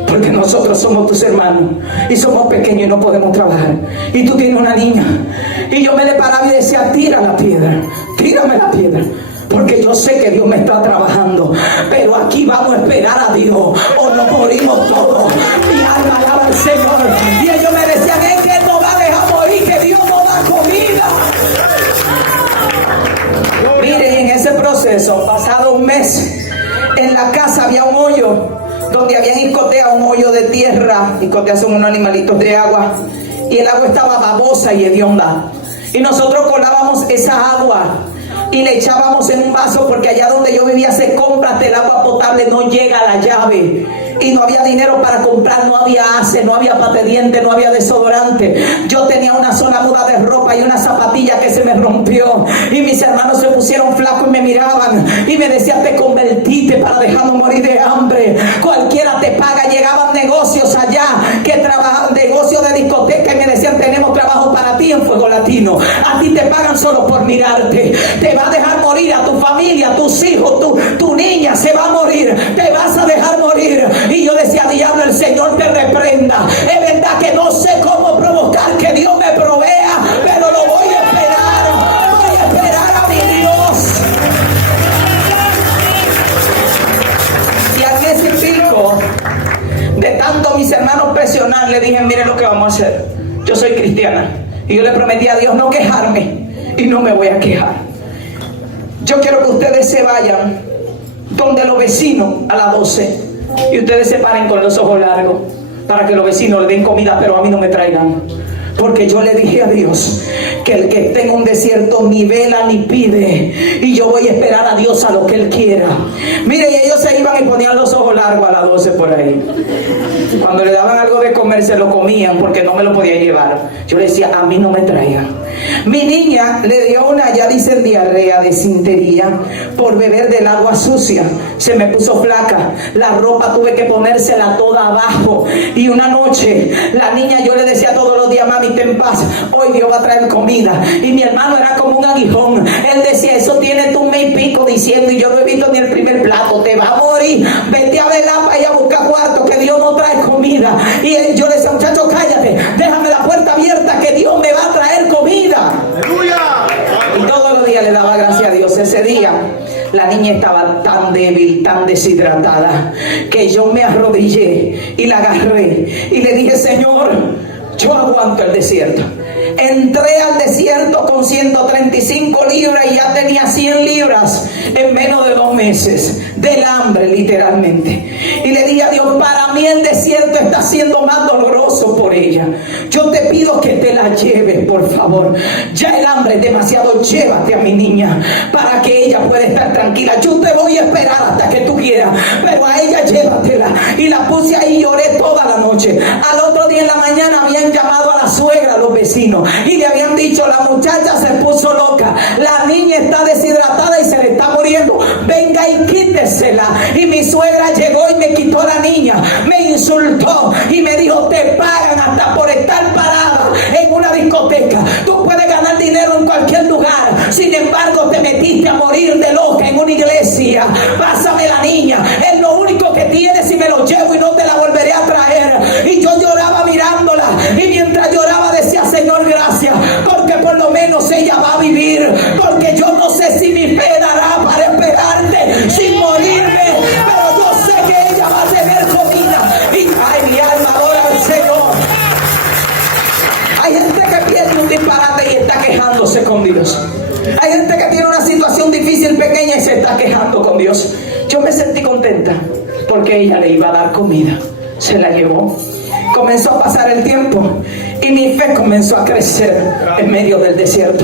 Porque nosotros somos tus hermanos y somos pequeños y no podemos trabajar. Y tú tienes una niña. Y yo me le paraba y decía, tira la piedra, tírame la piedra. Porque yo sé que Dios me está trabajando. Pero aquí vamos a esperar a Dios o nos morimos todos. Mi alma alaba al Señor. Y ellos me decían, es que Él no va a dejar morir, que Dios no da comida. Miren, en ese proceso, pasado un mes, en la casa había un hoyo donde habían iscoteado, un hoyo de tierra. Iscoteas son unos animalitos de agua, y el agua estaba babosa y hedionda, y nosotros colábamos esa agua y le echábamos en un vaso, porque allá donde yo vivía se compra hasta el agua potable, no llega a la llave. Y no había dinero para comprar, no había ace, no había pate diente, no había desodorante. Yo tenía una sola muda de ropa y una zapatilla que se me rompió. Y mis hermanos se pusieron flacos y me miraban y me decían, te convertiste para dejarnos morir de hambre. Cualquiera te paga. Llegaban negocios allá que trabajaban, negocios de discoteca, y me decían, tenemos trabajo para ti en Fuego Latino. A ti te pagan solo por mirarte. Te va a dejar morir a tu familia, tus hijos, tu niña se va a morir. Te vas a dejar morir. Y yo decía, diablo, el Señor te reprenda. Es verdad que no sé cómo provocar que Dios me provea, pero lo voy a esperar. Voy a esperar a mi Dios. Y al mes y pico mañana le dije, mire lo que vamos a hacer. Yo soy cristiana y yo le prometí a Dios no quejarme y no me voy a quejar. Yo quiero que ustedes se vayan donde los vecinos a las 12 y ustedes se paren con los ojos largos para que los vecinos le den comida, pero a mí no me traigan. Porque yo le dije a Dios que el que esté en un desierto ni vela ni pide, y yo voy a esperar a Dios a lo que Él quiera. Mire, y ellos se iban y ponían los ojos largos a las 12 por ahí. Cuando le daban algo de comer se lo comían porque no me lo podía llevar. Yo le decía, a mí no me traigan. Mi niña le dio una, ya dicen, diarrea, desintería por beber del agua sucia. Se me puso flaca, la ropa tuve que ponérsela toda abajo. Y una noche la niña, yo le decía todos los días, mami, ten paz, hoy Dios va a traer comida. Y mi hermano era como un aguijón. Él decía, eso tiene tú un mes y pico diciendo, y yo no he visto ni el primer plato, te va a morir, vete a velar para ir a buscar cuarto, que Dios no trae comida. Y yo le decía, muchacho, cállate, déjame la puerta abierta, que Dios me va a traer comida. ¡Aleluya! Y todos los días le daba gracias a Dios. Ese día la niña estaba tan débil, tan deshidratada, que yo me arrodillé y la agarré y le dije, Señor, yo aguanto el desierto. Entré al desierto con 135 libras y ya tenía 100 libras en menos de 2 meses del hambre, literalmente. Y le dije a Dios, para mí el desierto está siendo más doloroso por ella. Yo te pido que te la lleves, por favor. Ya el hambre es demasiado. Llévate a mi niña para que ella pueda estar tranquila. Yo te voy a esperar hasta que tú quieras, pero a ella llévatela. Y la puse ahí y lloré toda la noche. Al otro día en la mañana habían llamado a la suegra, a los vecinos, y le habían dicho, la muchacha se puso loca, la niña está deshidratada y se le está muriendo, venga y quítesela. Y mi suegra llegó y me quitó a la niña, me insultó y me dijo, te pagan hasta por estar parada en una discoteca. Tú puedes ganar dinero en cualquier lugar, sin embargo te metiste a morir de loca en una iglesia. Pásame la niña, es lo único que tienes y me lo llevo y no te la volveré a traer. Y yo lloraba mirándola, y mientras lloraba decía, Señor, gracias, porque por lo menos ella va a vivir, porque yo no sé si mi fe dará para esperarte sin morirme, pero yo sé que ella va a tener comida. Y ay, mi alma adora al Señor. Hay gente que pierde un disparate y está quejándose con Dios. Hay gente que tiene una situación difícil, pequeña, y se está quejando con Dios. Yo me sentí contenta porque ella le iba a dar comida. Se la llevó. Comenzó a pasar el tiempo y mi fe comenzó a crecer en medio del desierto.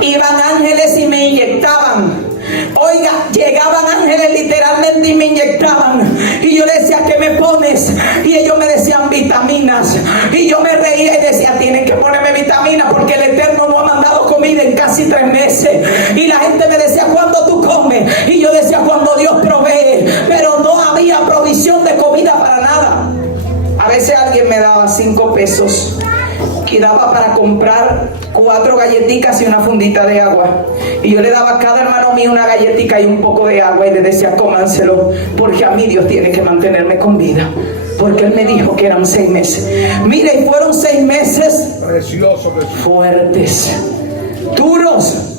Iban ángeles y me inyectaban. Oiga, llegaban ángeles literalmente y me inyectaban. Y yo le decía, ¿qué me pones? Y ellos me decían, vitaminas. Y yo me reía y decía, tienen que ponerme vitaminas porque el Eterno no ha mandado comida en casi 3 meses. Y la gente me decía, ¿cuándo tú comes? Y yo decía, cuando Dios provee. Pero no había provisión de comida para nada. A veces alguien me daba 5 pesos y daba para comprar 4 galletitas y una fundita de agua. Y yo le daba a cada hermano mío una galletita y un poco de agua y le decía, cómanselo, porque a mí Dios tiene que mantenerme con vida. Porque Él me dijo que eran 6 meses. Mire, y fueron 6 meses fuertes, duros.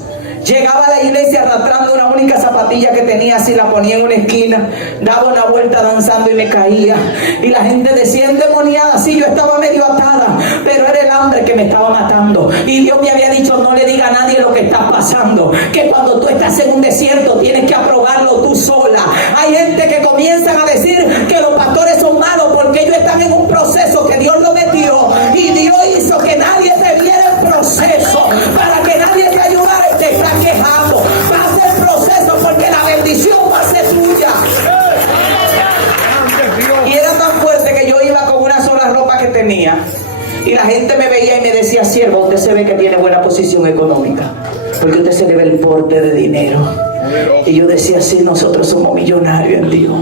Llegaba a la iglesia arrastrando una única zapatilla que tenía, así la ponía en una esquina, daba una vuelta danzando y me caía. Y la gente decía, endemoniada, sí, yo estaba medio atada, pero era el hambre que me estaba matando. Y Dios me había dicho, no le diga a nadie lo que está pasando, que cuando tú estás en un desierto tienes que aprobarlo tú sola. Hay gente que comienzan a decir que los pastores son malos porque ellos están en un proceso que Dios lo metió. Y Dios hizo que nadie te viera en proceso, para que nadie te ayudara y te está quejando. Va a ser proceso porque la bendición va a ser tuya. Y era tan fuerte que yo iba con una sola ropa que tenía. Y la gente me veía y me decía, siervo, usted se ve que tiene buena posición económica, porque usted se le ve el porte de dinero. Y yo decía, sí, nosotros somos millonarios en Dios.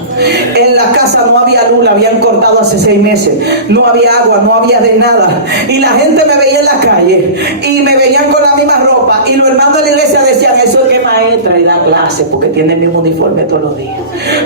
En la casa no había luz, la habían cortado hace 6 meses. No había agua, no había de nada. Y la gente me veía en la calle y me veían con la misma ropa. Y los hermanos de la iglesia decían, eso es que maestra y da clase, porque tiene el mismo uniforme todos los días.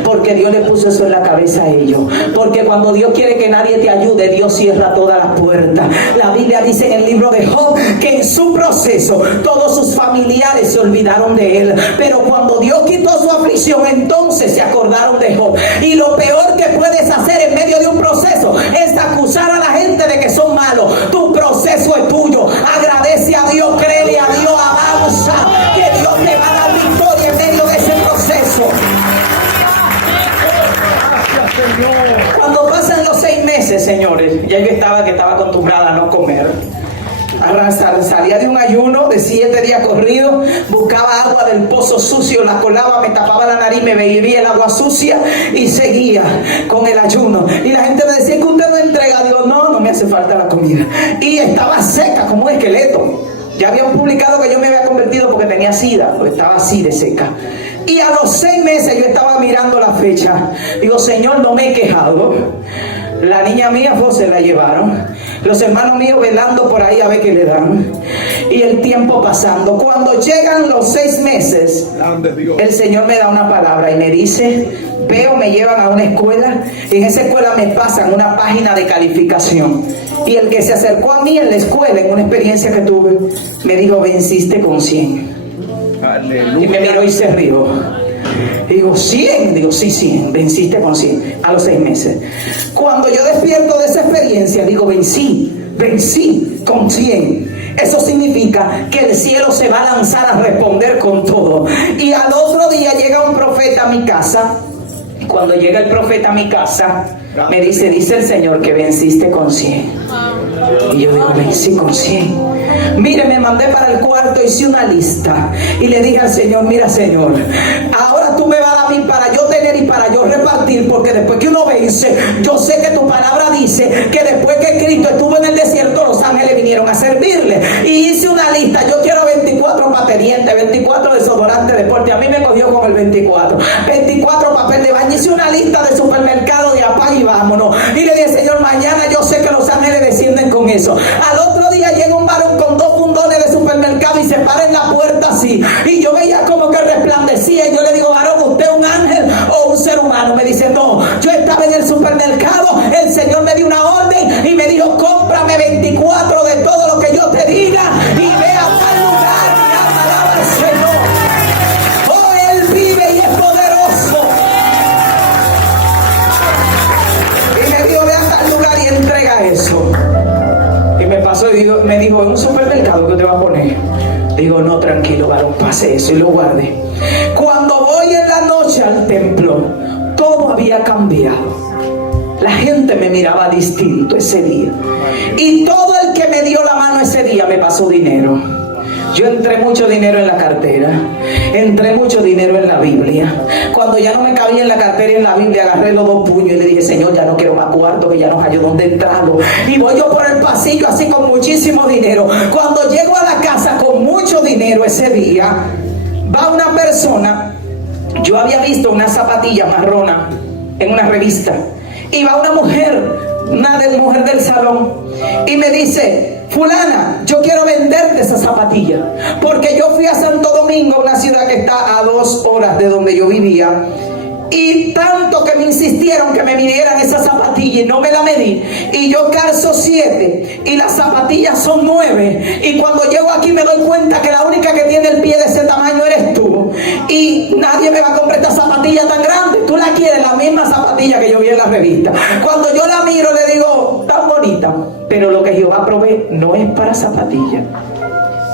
Porque Dios le puso eso en la cabeza a ellos. Porque cuando Dios quiere que nadie te ayude, Dios cierra todas las puertas. La Biblia dice en el libro de Job que en su proceso todos sus familiares se olvidaron de él. Pero cuando Dios quitó su aflicción, entonces se acordaron de Job. Y lo peor que puedes hacer en medio de un proceso es es acusar a la gente de que son malos. Tu proceso es tuyo. Agradece a Dios, créele a Dios, avanza, que Dios te va a dar victoria en medio de ese proceso. Cuando pasan los 6 meses, señores, ya yo estaba acostumbrada a no comer. Salía de un ayuno de 7 días corridos, buscaba agua del pozo sucio, la colaba, me tapaba la nariz, me bebía el agua sucia y seguía con el ayuno. Y la gente me decía que usted no entrega. Digo, no me hace falta la comida. Y estaba seca como un esqueleto. Ya habían publicado que yo me había convertido porque tenía sida, porque estaba así de seca. Y a los 6 meses yo estaba mirando la fecha. Digo, Señor, no me he quejado. La niña mía, se la llevaron. Los hermanos míos velando por ahí a ver qué le dan. Y el tiempo pasando. Cuando llegan los 6 meses, el Señor me da una palabra y me dice, me llevan a una escuela. Y en esa escuela me pasan una página de calificación. Y el que se acercó a mí en la escuela, en una experiencia que tuve, me dijo, venciste con 100. Aleluya. Y me miró y se rió. Digo, 100. Digo, sí, 100. Venciste con 100 a los 6 meses. Cuando yo despierto de esa experiencia, digo, vencí con 100. Eso significa que el cielo se va a lanzar a responder con todo. Y al otro día llega un profeta a mi casa. Cuando llega el profeta a mi casa, me dice el Señor que venciste con 100. Y yo digo, vencí con 100. Mire, me mandé para el cuarto, hice una lista y le dije al Señor, mira, Señor, ahora tú me vas a dar a mí para yo tener y para yo repartir, porque después que uno vence, yo sé que tu palabra dice que después que Cristo estuvo en el desierto, los ángeles vinieron a servirle. Y hice una lista, yo quiero 24 paterientes, 24 desodorantes de porte, a mí me cogió con el 24 papel de baño, hice una lista de supermercado de apá y vámonos. Y le dije, Señor, mañana yo sé que los ángeles descienden con eso. Al otro día llega un varón con 2 fundones de supermercado y se para en la puerta así. Y yo veía como que resplandecía. Y yo le digo, varón, ¿usted es un ángel o un ser humano? Me dice, no, yo estaba en el supermercado, el Señor me dio una orden y me dijo, cómprame 24 de todo lo que yo te diga y ve a tal lugar y alaba al Señor. Oh, Él vive y es poderoso. Y me dijo, ve a tal lugar y entrega eso. Me pasó y me dijo, ¿en un supermercado que te va a poner? Digo, no, tranquilo, varón, pase eso, y lo guardé. Cuando voy en la noche al templo, todo había cambiado. La gente me miraba distinto ese día. Y todo el que me dio la mano ese día me pasó dinero. Yo entré mucho dinero en la cartera, entré mucho dinero en la Biblia. Cuando ya no me cabía en la cartera y en la Biblia, agarré los 2 puños y le dije, Señor, ya no quiero más cuarto, que ya no hallo dónde entrarlo. Y voy yo por el pasillo así con muchísimo dinero. Cuando llego a la casa con mucho dinero ese día, va una persona. Yo había visto una zapatilla marrona en una revista. Y va una mujer, mujer del salón, y me dice, fulana, yo quiero venderte esa zapatilla, porque yo fui a Santo Domingo, una ciudad que está a 2 horas de donde yo vivía, y tanto que me insistieron que me midieran esa zapatilla y no me la medí, y yo calzo 7 y las zapatillas son 9, y cuando llego aquí me doy cuenta que la única que tiene el pie de ese tamaño eres tú, y nadie me va a comprar esta zapatilla tan grande. Tú la quieres, la misma zapatilla que yo vi en la revista. Cuando yo la miro le digo, tan bonita, pero lo que Jehová provee no es para zapatilla.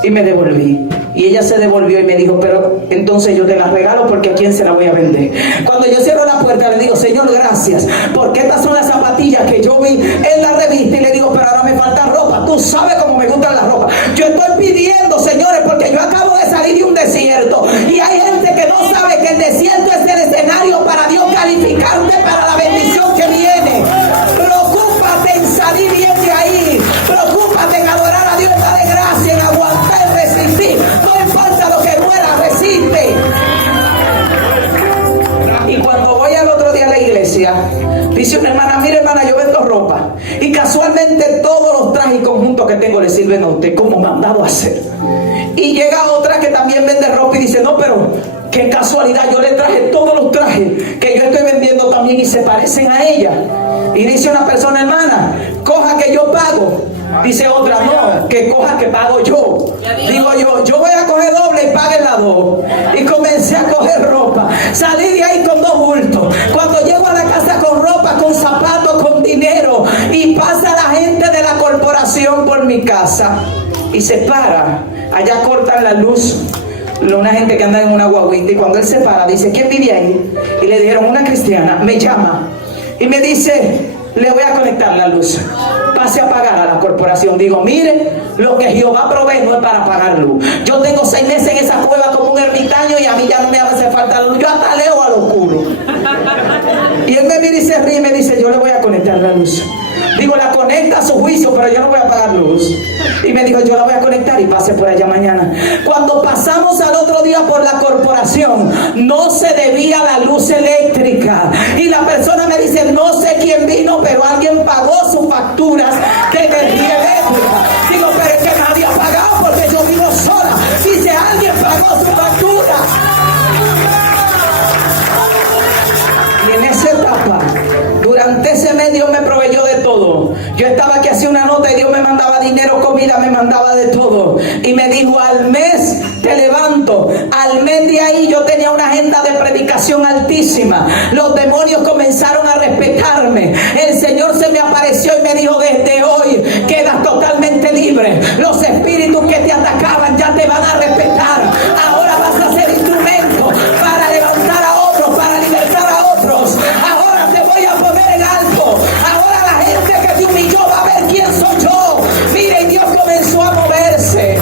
Y me devolví. Y ella se devolvió y me dijo, pero entonces yo te la regalo, porque ¿a quién se la voy a vender? Cuando yo cierro la puerta le digo, Señor, gracias, porque estas son las zapatillas que yo vi en la revista. Y le digo, pero ahora me falta ropa. Tú sabes cómo me gustan las ropas. Yo estoy pidiendo, señores, porque yo acabo de salir de un desierto. Y hay gente que no sabe que el desierto es el escenario para Dios calificarte para la bendición que viene. Preocúpate en salir bien de ahí. Preocúpate en adorar a Dios, en darle gracia, en aguantar, en resistir. No importa lo que muera, resiste. Y cuando voy al otro día a la iglesia, dice una hermana, mire hermana, yo vendo ropa. Y casualmente todos los trajes y conjuntos que tengo le sirven a usted como mandado a hacer. Y llega otra que también vende ropa y dice, no, pero qué casualidad, yo le traje todos los trajes que yo estoy vendiendo también y se parecen a ella. Y dice una persona, hermana, coja que yo pago. Dice otra, no, que coja que pago yo. Digo yo voy a coger doble y paguen la dos. Y comencé a coger ropa. Salí de ahí con 2 bultos. Cuando llego a la casa con ropa, con zapatos, con dinero, y pasa la gente de la corporación por mi casa y se para. Allá cortan la luz. Una gente que anda en una guaguita, y cuando él se para dice, ¿quién vive ahí? Y le dijeron, una cristiana. Me llama y me dice, le voy a conectar la luz, pase a pagar a la corporación. Digo, mire, lo que Jehová provee no es para pagar luz. Yo tengo 6 meses en esa cueva como un ermitaño y a mí ya no me hace falta la luz. Yo hasta leo a lo oscuro. Y él me mira y se ríe y me dice, yo le voy a conectar la luz. Digo, la conecta a su juicio, pero yo no voy a pagar luz. Y me dijo, yo la voy a conectar y pase por allá mañana. Cuando pasamos al otro día por la corporación, no se debía la luz eléctrica. Y la persona me dice, no sé quién vino, pero alguien pagó sus facturas de energía eléctrica. Digo, pero es que nadie ha pagado porque yo vivo sola. Dice, alguien pagó su factura. Y en esa etapa, durante ese mes Dios me proveyó de todo. Yo estaba aquí, hacía una nota y Dios me mandaba dinero, comida, me mandaba de todo. Y me dijo, al mes te levanto. Al mes de ahí yo tenía una agenda de predicación altísima. Los demonios comenzaron a respetarme. El Señor se me apareció y me dijo, desde hoy quedas totalmente libre. Los espíritus que te atacaban ya te van a respetar. Ahora vas a ser instrumento para levantar a otros, para libertar a otros. Ahora te voy a poner en alto. Ahora la gente que te humilló va a ver quién soy yo. Mire, y Dios comenzó a moverse.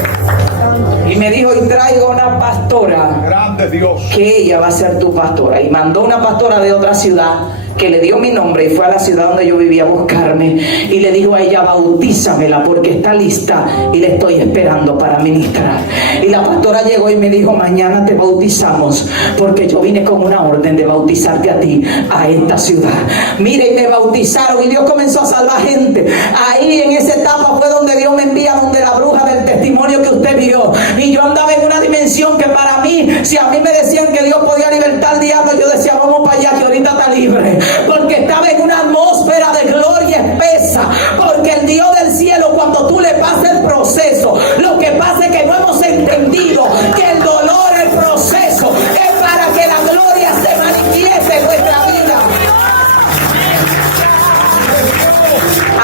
Y me dijo, y traigo una pastora. Grande Dios. Que ella va a ser tu pastora. Y mandó una pastora de otra ciudad que le dio mi nombre y fue a la ciudad donde yo vivía a buscarme. Y le dijo a ella, bautízamela porque está lista y le estoy esperando para ministrar. Y la pastora llegó y me dijo, mañana te bautizamos porque yo vine con una orden de bautizarte a ti, a esta ciudad. Mire, y me bautizaron y Dios comenzó a salvar gente. Ahí en esa etapa fue donde Dios me envía donde la bruja del testimonio que usted vio. Y yo andaba en una dimensión que para mí, si a mí me decían que Dios podía libertar al diablo, yo decía, vamos para allá que ahorita está libre. Porque estaba en una atmósfera de gloria espesa. Porque el Dios del cielo, cuando tú le pasas el proceso, lo que pasa es que no hemos entendido que el dolor, el proceso, es para que la gloria se manifieste en nuestra vida.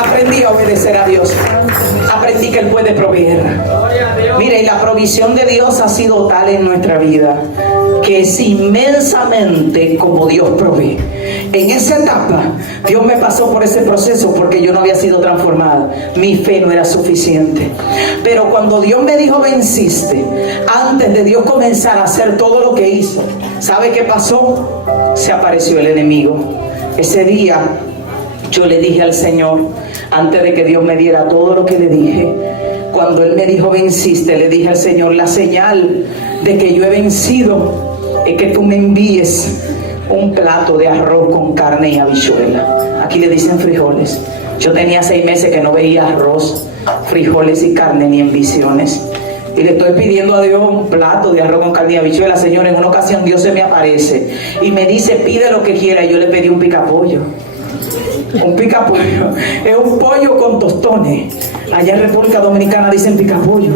Aprendí a obedecer a Dios. Aprendí que Él puede proveer. Mire, y la provisión de Dios ha sido tal en nuestra vida que es inmensamente como Dios provee. En esa etapa, Dios me pasó por ese proceso porque yo no había sido transformada. Mi fe no era suficiente. Pero cuando Dios me dijo, venciste, antes de Dios comenzar a hacer todo lo que hizo, ¿sabe qué pasó? Se apareció el enemigo. Ese día, yo le dije al Señor, antes de que Dios me diera todo lo que le dije, cuando Él me dijo, venciste, le dije al Señor, la señal de que yo he vencido es que tú me envíes un plato de arroz con carne y habichuela. Aquí le dicen frijoles. Yo tenía 6 meses que no veía arroz, frijoles y carne ni en visiones. Y le estoy pidiendo a Dios un plato de arroz con carne y habichuela. Señor, en una ocasión Dios se me aparece y me dice, pide lo que quiera. Y yo le pedí un picapollo. Un picapollo es un pollo con tostones. Allá en República Dominicana dicen picapollo.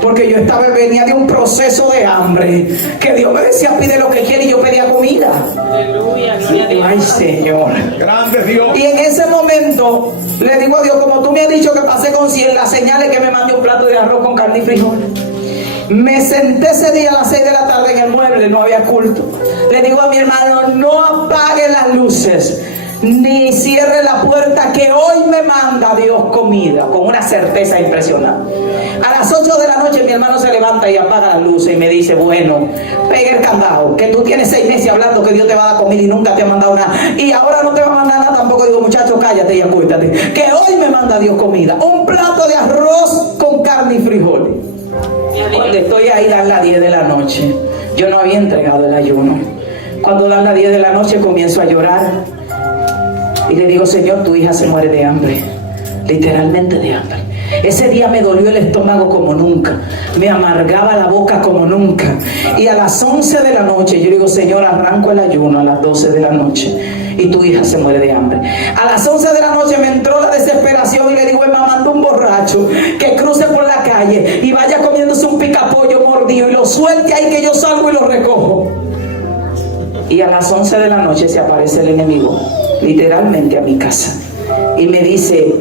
Porque yo venía de un proceso de hambre, que Dios me decía, pide lo que quiere, y yo pedía comida. Aleluya. Ay, Señor. Grande Dios. Y en ese momento le digo a Dios, como tú me has dicho que pasé con 100, las señales que me mande un plato de arroz con carne y frijoles. Me senté ese día a las 6 de la tarde en el mueble, no había culto. Le digo a mi hermano, no apague las luces, ni cierre la puerta, que hoy me manda Dios comida, con una certeza impresionante. A las 8 de la noche mi hermano se levanta y apaga la luz y me dice, bueno, pega el candado, que tú tienes 6 meses hablando que Dios te va a dar comida y nunca te ha mandado nada, y ahora no te va a mandar nada tampoco. Digo, muchacho, cállate y acuéstate, que hoy me manda Dios comida, un plato de arroz con carne y frijoles. Cuando estoy ahí, dan las 10 de la noche, yo no había entregado el ayuno. Cuando dan las 10 de la noche comienzo a llorar y le digo, Señor, tu hija se muere de hambre, literalmente de hambre. Ese día me dolió el estómago como nunca, me amargaba la boca como nunca. Y a las 11 de la noche yo digo, Señor, arranco el ayuno a las 12 de la noche y tu hija se muere de hambre. A las 11 de la noche me entró la desesperación y le digo, manda un borracho que cruce por la calle y vaya comiéndose un picapollo mordido y lo suelte ahí que yo salgo y lo recojo. Y a las 11 de la noche se aparece el enemigo, literalmente a mi casa, y me dice,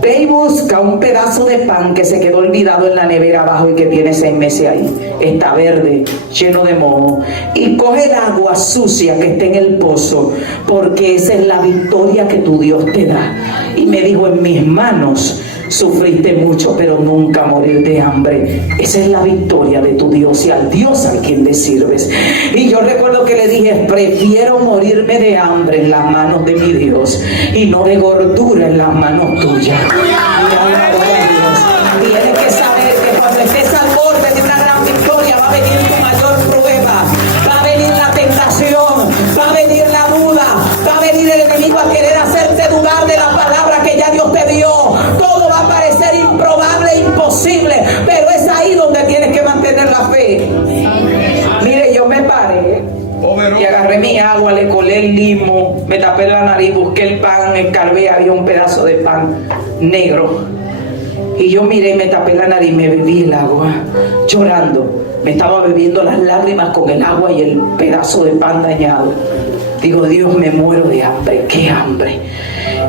ve y busca un pedazo de pan que se quedó olvidado en la nevera abajo y que tiene 6 meses ahí. Está verde, lleno de moho. Y coge el agua sucia que está en el pozo, porque esa es la victoria que tu Dios te da. Y me dijo, en mis manos sufriste mucho, pero nunca morir de hambre. Esa es la victoria de tu Dios y al Dios al quien le sirves. Y yo recuerdo que le dije, prefiero morirme de hambre en las manos de mi Dios y no de gordura en las manos tuyas. Tienes que saber que cuando estés al borde de una gran victoria va a venir tu mayor prueba, va a venir la tentación, va a venir la duda, va a venir el enemigo a querer hacerte dudar de la palabra que ya Dios te dio. Todo va a parecer improbable, imposible, pero es ahí donde tienes que mantener la fe. Mire, yo me paré y agarré mi agua, le colé el limo, me tapé la nariz, busqué el pan, escarbé, había un pedazo de pan negro. Y yo miré y me tapé la nariz, me bebí el agua, llorando. Me estaba bebiendo las lágrimas con el agua y el pedazo de pan dañado. Digo, Dios, me muero de hambre, qué hambre.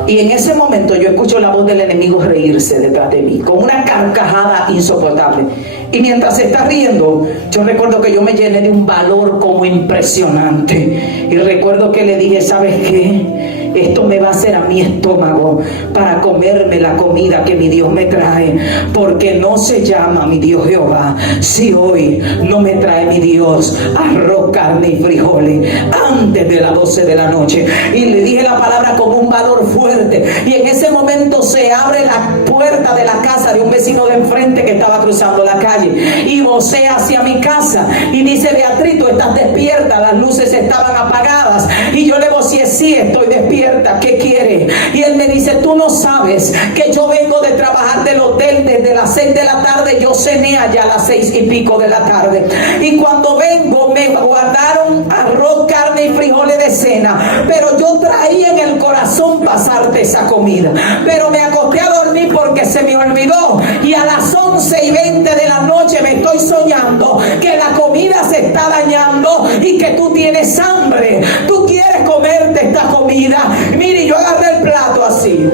Y en ese momento yo escucho la voz del enemigo reírse detrás de mí, con una carcajada insoportable. Y mientras se está riendo, yo recuerdo que yo me llené de un valor como impresionante. Y recuerdo que le dije, ¿sabes qué? Esto me va a hacer a mi estómago para comerme la comida que mi Dios me trae, porque no se llama mi Dios Jehová si hoy no me trae mi Dios arroz, carne y frijoles antes de las 12 de la noche. Y le dije la palabra con un valor fuerte, y en ese momento se abre la puerta de la casa de un vecino de enfrente que estaba cruzando la calle y vocea hacia mi casa y dice, Beatriz, ¿tú estás despierta? Las luces estaban apagadas. Y yo le voceé, sí, estoy despierta. ¿Qué quiere? Y él me dice, tú no sabes que yo vengo de trabajar del hotel desde las 6 de la tarde. Yo cené allá a las 6 y pico de la tarde, y cuando vengo me guardaron arroz, carne y frijoles de cena, pero yo traía en el corazón pasarte esa comida, pero me acosté a dormir porque se me olvidó, y a las 11:20 de la noche me estoy soñando que la comida se está dañando y que tú tienes hambre, tú quieres comerte esta comida. Mire, yo agarré el plato así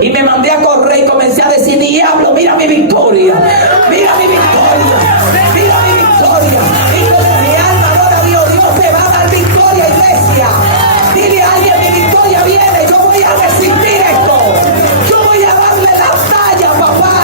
y me mandé a correr y comencé a decir, diablo, mira mi victoria, mira mi victoria, mira mi victoria. Y como mi alma adora a Dios, Dios te va a dar victoria, iglesia. Dile a alguien, mi victoria viene, yo voy a resistir esto, yo voy a darle la talla, papá.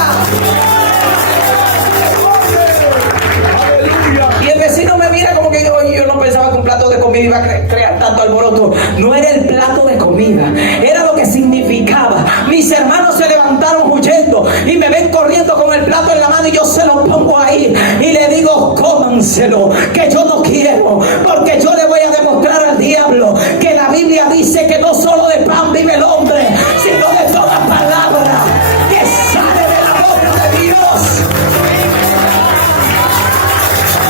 Y el vecino me mira como que yo no pensaba que un plato de comida iba a crear tanto alboroto. No era el plato de comida, era lo que significaba. Mis hermanos se levantaron huyendo y me ven corriendo con el plato en la mano, y yo se lo pongo ahí y le digo, cómanselo, que yo no quiero, porque yo le voy a demostrar al diablo que la Biblia dice que no solo de pan vive el hombre, sino de toda palabra que sale de la boca de Dios.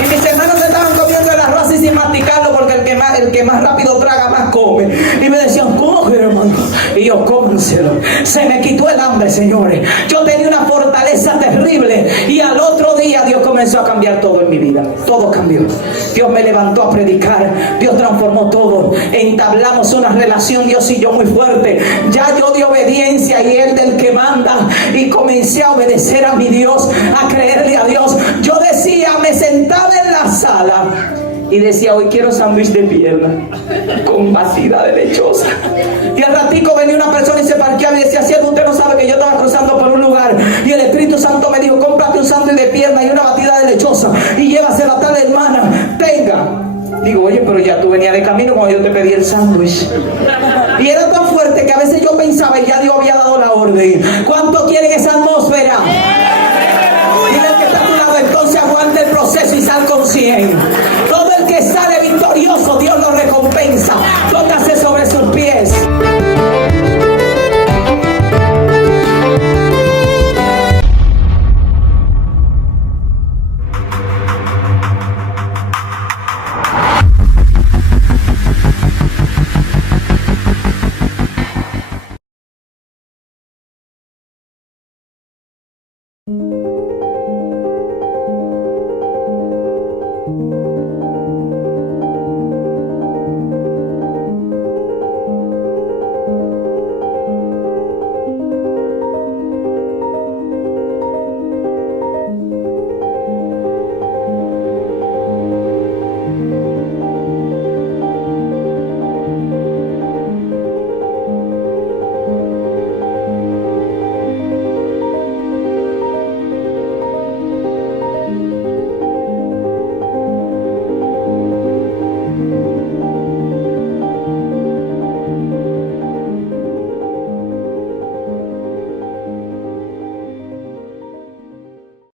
Y mis hermanos se estaban comiendo el arroz y sin masticarlo, porque el que más rápido traga más come. Y me decían, coge, hermano. Y yo, cómanselo. Se me quitó el hambre, señores. Yo tenía una fortaleza terrible, y al otro día Dios comenzó a cambiar todo en mi vida. Todo cambió. Dios me levantó a predicar. Dios transformó todo. Entablamos una relación, Dios y yo, muy fuerte. Ya yo di obediencia y Él del que manda, y comencé a obedecer a mi Dios, a creerle a Dios. Yo decía, me sentaba en la sala y decía, hoy quiero sándwich de pierna con batida de lechosa. Y al ratico venía una persona y se parqueaba y decía, si usted no sabe que yo estaba cruzando por un lugar y el Espíritu Santo me dijo, cómprate un sándwich de pierna y una batida de lechosa y llévasela a tal hermana, tenga. Digo, oye, pero ya tú venías de camino cuando yo te pedí el sándwich. Y era tan fuerte que a veces yo pensaba, y ya Dios había dado la orden. ¿Cuánto quieren esa atmósfera